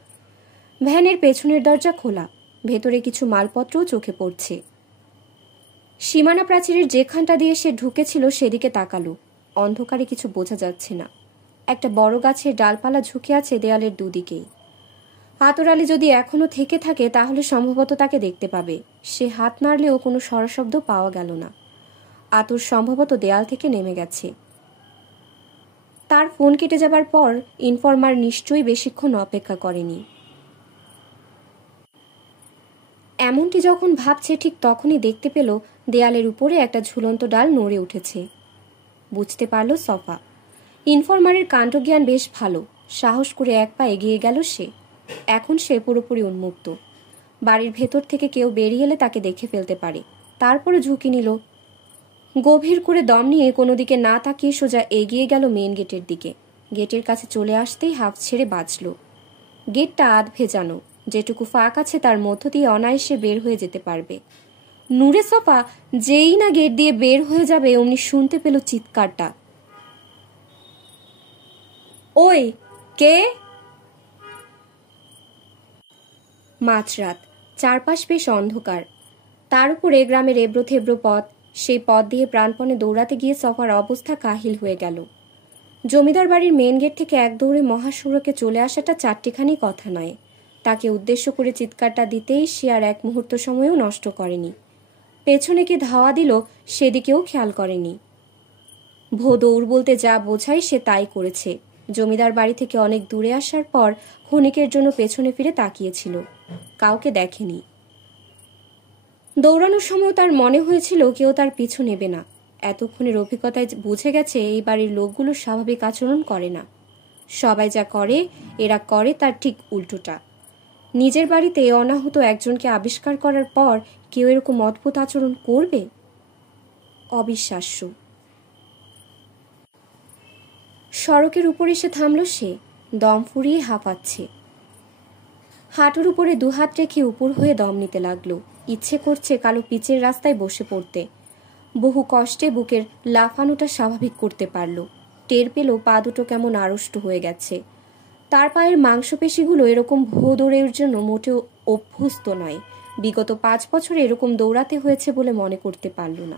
ভ্যানের পেছনের দরজা খোলা, ভেতরে কিছু মালপত্রও চোখে পড়ছে। সীমানা প্রাচীরের যেখানটা দিয়ে সে ঢুকেছিল সেদিকে তাকালো। অন্ধকারে কিছু বোঝা যাচ্ছে না। একটা বড় গাছের ডালপালা ঝুঁকে আছে দেয়ালের দুদিকেই। আতর আলী যদি এখনো থেকে থাকে তাহলে সম্ভবত তাকে দেখতে পাবে। সে হাত নাড়লেও কোনো স্বরশব্দ পাওয়া গেল না। আতর সম্ভবত দেয়াল থেকে নেমে গেছে। তার ফোন কেটে যাবার পর ইনফরমার নিশ্চয়ই বেশিক্ষণ অপেক্ষা করেনি। এমনটি যখন ভাবছে ঠিক তখনই দেখতে পেল দেয়ালের উপরে একটা ঝুলন্ত ডাল নড়ে উঠেছে। বুঝতে পারল সফা। ইনফরমারের কাণ্ডজ্ঞান বেশ ভালো। সাহস করে 1 পা এগিয়ে গেল সে। এখন সে পুরোপুরি উন্মুক্ত। বাড়ির ভেতর থেকে কেউ বেরিয়ে এলে তাকে দেখে ফেলতে পারে। তারপরে ঝুঁকি নিল। গভীর করে দম নিয়ে কোনো দিকে না তাকিয়ে সোজা এগিয়ে গেল মেন গেটের দিকে। গেটের কাছে চলে আসতেই হাঁফ ছেড়ে বাঁচল। গেটটা আধ ভেজানো, যেটুকু ফাঁক আছে তার মধ্য দিয়ে অনায়াসে বের হয়ে যেতে পারবে। নূরে সফা যেই না গেট দিয়ে বের হয়ে যাবে অমনি শুনতে পেল চিৎকারটা। ওই কে? মাঝরাত, চারপাশ বেশ অন্ধকার। তার উপরে গ্রামের এবড়ো থেবড়ো পথ। সেই পথ দিয়ে প্রাণপণে দৌড়াতে গিয়ে সফার অবস্থা কাহিল হয়ে গেল। জমিদার বাড়ির মেন গেট থেকে এক দৌড়ে মহাসড়কে চলে আসাটা চারটিখানি কথা নয়। তাকে উদ্দেশ্য করে চিৎকারটা দিতেই সে আর এক মুহূর্ত সময়ও নষ্ট করেনি। পেছনে কে ধাওয়া দিল সেদিকেও খেয়াল করেনি। ভো দৌড় বলতে যা বোঝায় সে তাই করেছে। জমিদার বাড়ি থেকে অনেক দূরে আসার পর ক্ষণিকের জন্য পেছনে ফিরে তাকিয়েছিল। কাউকে দেখেনি। দৌড়ানোর সময় তার মনে হয়েছিল কেউ তার পিছু নেবে না। এতক্ষণের অভিজ্ঞতায় বুঝে গেছে এই বাড়ির লোকগুলো স্বাভাবিক আচরণ করে না। সবাই যা করে এরা করে তার ঠিক উল্টোটা। নিজের বাড়িতে অনাহত একজনকে আবিষ্কার করার পর কেউ এরকম অদ্ভুত আচরণ করবে? অবিশ্বাস্য। সড়কের উপর এসে থামল সে। দম ফুরিয়ে হাঁপাচ্ছে। হাঁটুর উপরে দুহাত রেখে উপর হয়ে দম নিতে লাগলো। ইচ্ছে করছে কালো পিচের রাস্তায় বসে পড়তে। বহু কষ্টে বুকের লাফানোটা স্বাভাবিক করতে পারল। টের পেল পা দুটো কেমন আড়ষ্ট হয়ে গেছে। তার পায়ের মাংসপেশিগুলো এরকম ভো দৌড়ের জন্য মোটেও অভ্যস্ত নয়। বিগত 5 বছরে এরকম দৌড়াতে হয়েছে বলে মনে করতে পারল না।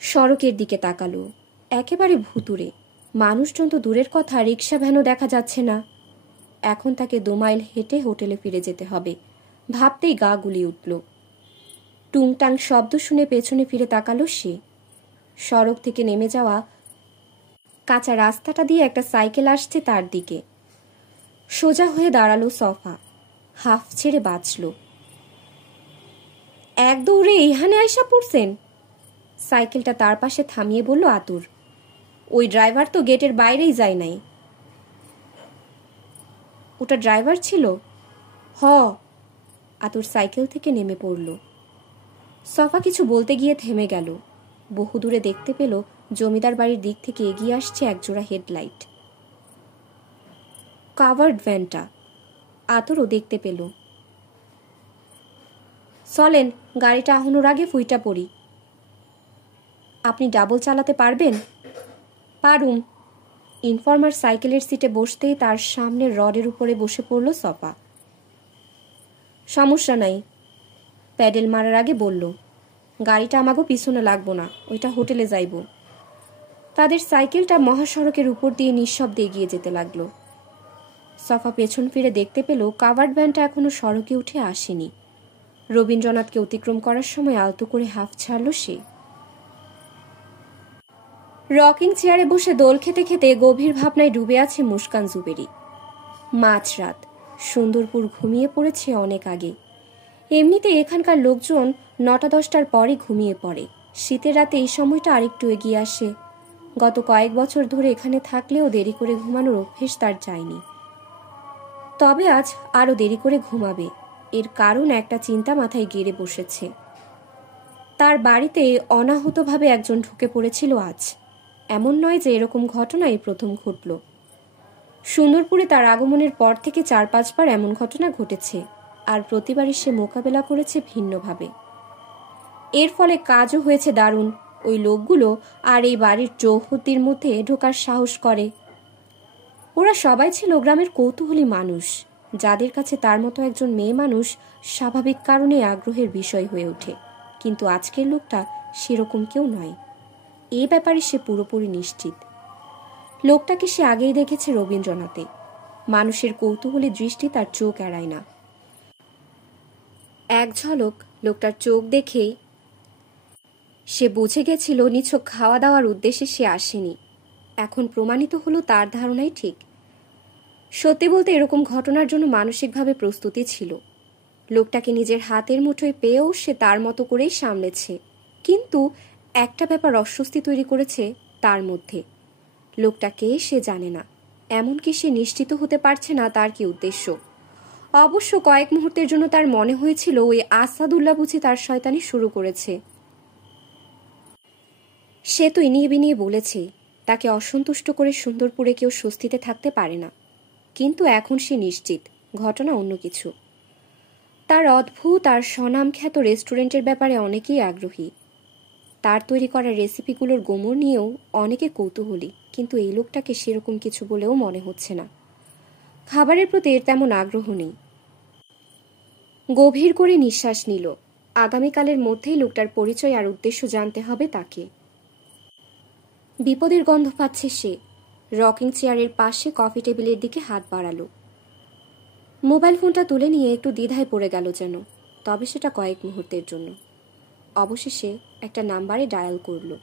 সড়কের দিকে তাকালো। একেবারে ভুতুড়ে। মানুষজন তো দূরের কথা, রিক্সা ভ্যানও দেখা যাচ্ছে না। এখন তাকে 2 মাইল হেঁটে হোটেলে ফিরে যেতে হবে। ভাবতেই গা গুলিয়ে উঠল। টুংটাং শব্দ শুনে পেছনে ফিরে তাকালো সে। সড়ক থেকে নেমে যাওয়া কাঁচা রাস্তাটা দিয়ে একটা সাইকেল আসছে তার দিকে। সোজা হয়ে দাঁড়ালো সফা। হাফ ছেড়ে বাঁচল। এক দৌড়ে এইখানে আইসা পড়ছেন? সাইকেলটা তার পাশে থামিয়ে বলল আতুর। ওই ড্রাইভার তো গেটের বাইরেই যায় নাই। ওটা ড্রাইভার ছিল? হ। আতুর সাইকেল থেকে নেমে পড়ল। সফা কিছু বলতে গিয়ে থেমে গেল। বহুদূরে দেখতে পেল জমিদার বাড়ির দিক থেকে এগিয়ে আসছে একজোড়া হেডলাইট। কাভার্ড ভ্যানটা। আতুরও দেখতে পেল। চলেন, গাড়িটা আহনোর আগে ফুইটা পড়ি। আপনি ডাবল চালাতে পারবেন? পারুম। ইনফর্মার সাইকেলের সিটে বসতেই তার সামনের রডের উপরে বসে পড়ল সফা। সমস্যা নাই, প্যাডেল মারার আগে বলল। গাড়িটা আমাকেও পিছনে লাগবো না, ওইটা হোটেলে যাইব। তাদের সাইকেলটা মহাসড়কের উপর দিয়ে নিঃশব্দে এগিয়ে যেতে লাগলো। সফা পেছন ফিরে দেখতে পেল কাভার্ড ভ্যানটা এখনো সড়কে উঠে আসেনি। রবীন্দ্রনাথকে অতিক্রম করার সময় আলতো করে হাফ ছাড়ল সে। রকিং চেয়ারে বসে দোল খেতে খেতে গভীর ভাবনায় ডুবে আছে মুস্কান জুবেরি। মাঝরাত, সুন্দরপুর ঘুমিয়ে পড়েছে অনেক আগে। এমনিতে এখানকার লোকজন 9টা-10টার পরে ঘুমিয়ে পড়ে। শীতের রাতে এই সময়টা আরেকটু এগিয়ে আসে। গত কয়েক বছর ধরে এখানে থাকলেও দেরি করে ঘুমানোর অভ্যেস তার যায়নি। তবে আজ আরো দেরি করে ঘুমাবে। এর কারণ একটা চিন্তা মাথায় গেড়ে বসেছে। তার বাড়িতে অনাহতভাবে একজন ঢুকে পড়েছিল আজ। এমন নয় যে এরকম ঘটনাই প্রথম ঘটল। সুন্দরপুরে তার আগমনের পর থেকে 4-5 বার এমন ঘটনা ঘটেছে, আর প্রতিবারই সে মোকাবেলা করেছে ভিন্নভাবে। এর ফলে কাজও হয়েছে দারুণ। ওই লোকগুলো আর এই বাড়ির চৌহদ্দির মধ্যে ঢোকার সাহস করে। ওরা সবাই ছিল গ্রামের কৌতূহলী মানুষ, যাদের কাছে তার মতো একজন মেয়ে মানুষ স্বাভাবিক কারণে আগ্রহের বিষয় হয়ে ওঠে। কিন্তু আজকের লোকটা সেরকম কেউ নয়। এ ব্যাপারে সে পুরোপুরি নিশ্চিত। লোকটাকে সে আগেই দেখেছে রবীন্দ্রনাথে। মানুষের কৌতূহলী দৃষ্টি তার চোখ এড়ায় না। এক ঝলক লোকটার চোখ দেখেই সে বুঝে গেছিল নিছক খাওয়া দাওয়ার উদ্দেশ্যে সে আসেনি। এখন প্রমাণিত হলো তার ধারণাই ঠিক। সত্যি বলতে এরকম ঘটনার জন্য মানসিকভাবে প্রস্তুতি ছিল। লোকটাকে নিজের হাতের মুঠোয় পেয়েও সে তার মতো করেই সামলেছে। কিন্তু একটা ব্যাপার অস্বস্তি তৈরি করেছে তার মধ্যে। লোকটাকে সে জানে না, এমনকি সে নিশ্চিত হতে পারছে না তার কি উদ্দেশ্য। অবশ্য কয়েক মুহূর্তের জন্য তার মনে হয়েছিল ওই আসাদুল্লাহ বুঝি তার শয়তানি শুরু করেছে। সে তো ইনিয়ে বিনিয়ে বলেছে তাকে অসন্তুষ্ট করে সুন্দরপুরে কেউ স্বস্তিতে থাকতে পারে না। কিন্তু এখন সে নিশ্চিত ঘটনা অন্য কিছু। তার অদ্ভুত আর স্বনামখ্যাত রেস্টুরেন্টের ব্যাপারে অনেকেই আগ্রহী। তার তৈরি করা রেসিপিগুলোর গোমর নিয়েও অনেকে কৌতূহলী। কিন্তু এই লোকটাকে সেরকম কিছু বলেও মনে হচ্ছে না। খাবারের প্রতি এর তেমন আগ্রহ নেই। গভীর করে নিঃশ্বাস নিল। আগামীকালের মধ্যেই লোকটার পরিচয় আর উদ্দেশ্য জানতে হবে তাকে। বিপদের গন্ধ পাচ্ছে সে। রকিং চেয়ারের পাশে কফি টেবিলের দিকে হাত বাড়ালো। মোবাইল ফোনটা তুলে নিয়ে একটু দ্বিধায় পড়ে গেল যেন, তবে সেটা কয়েক মুহূর্তের জন্য। অবশেষে একটা নাম্বারে ডায়াল করলো।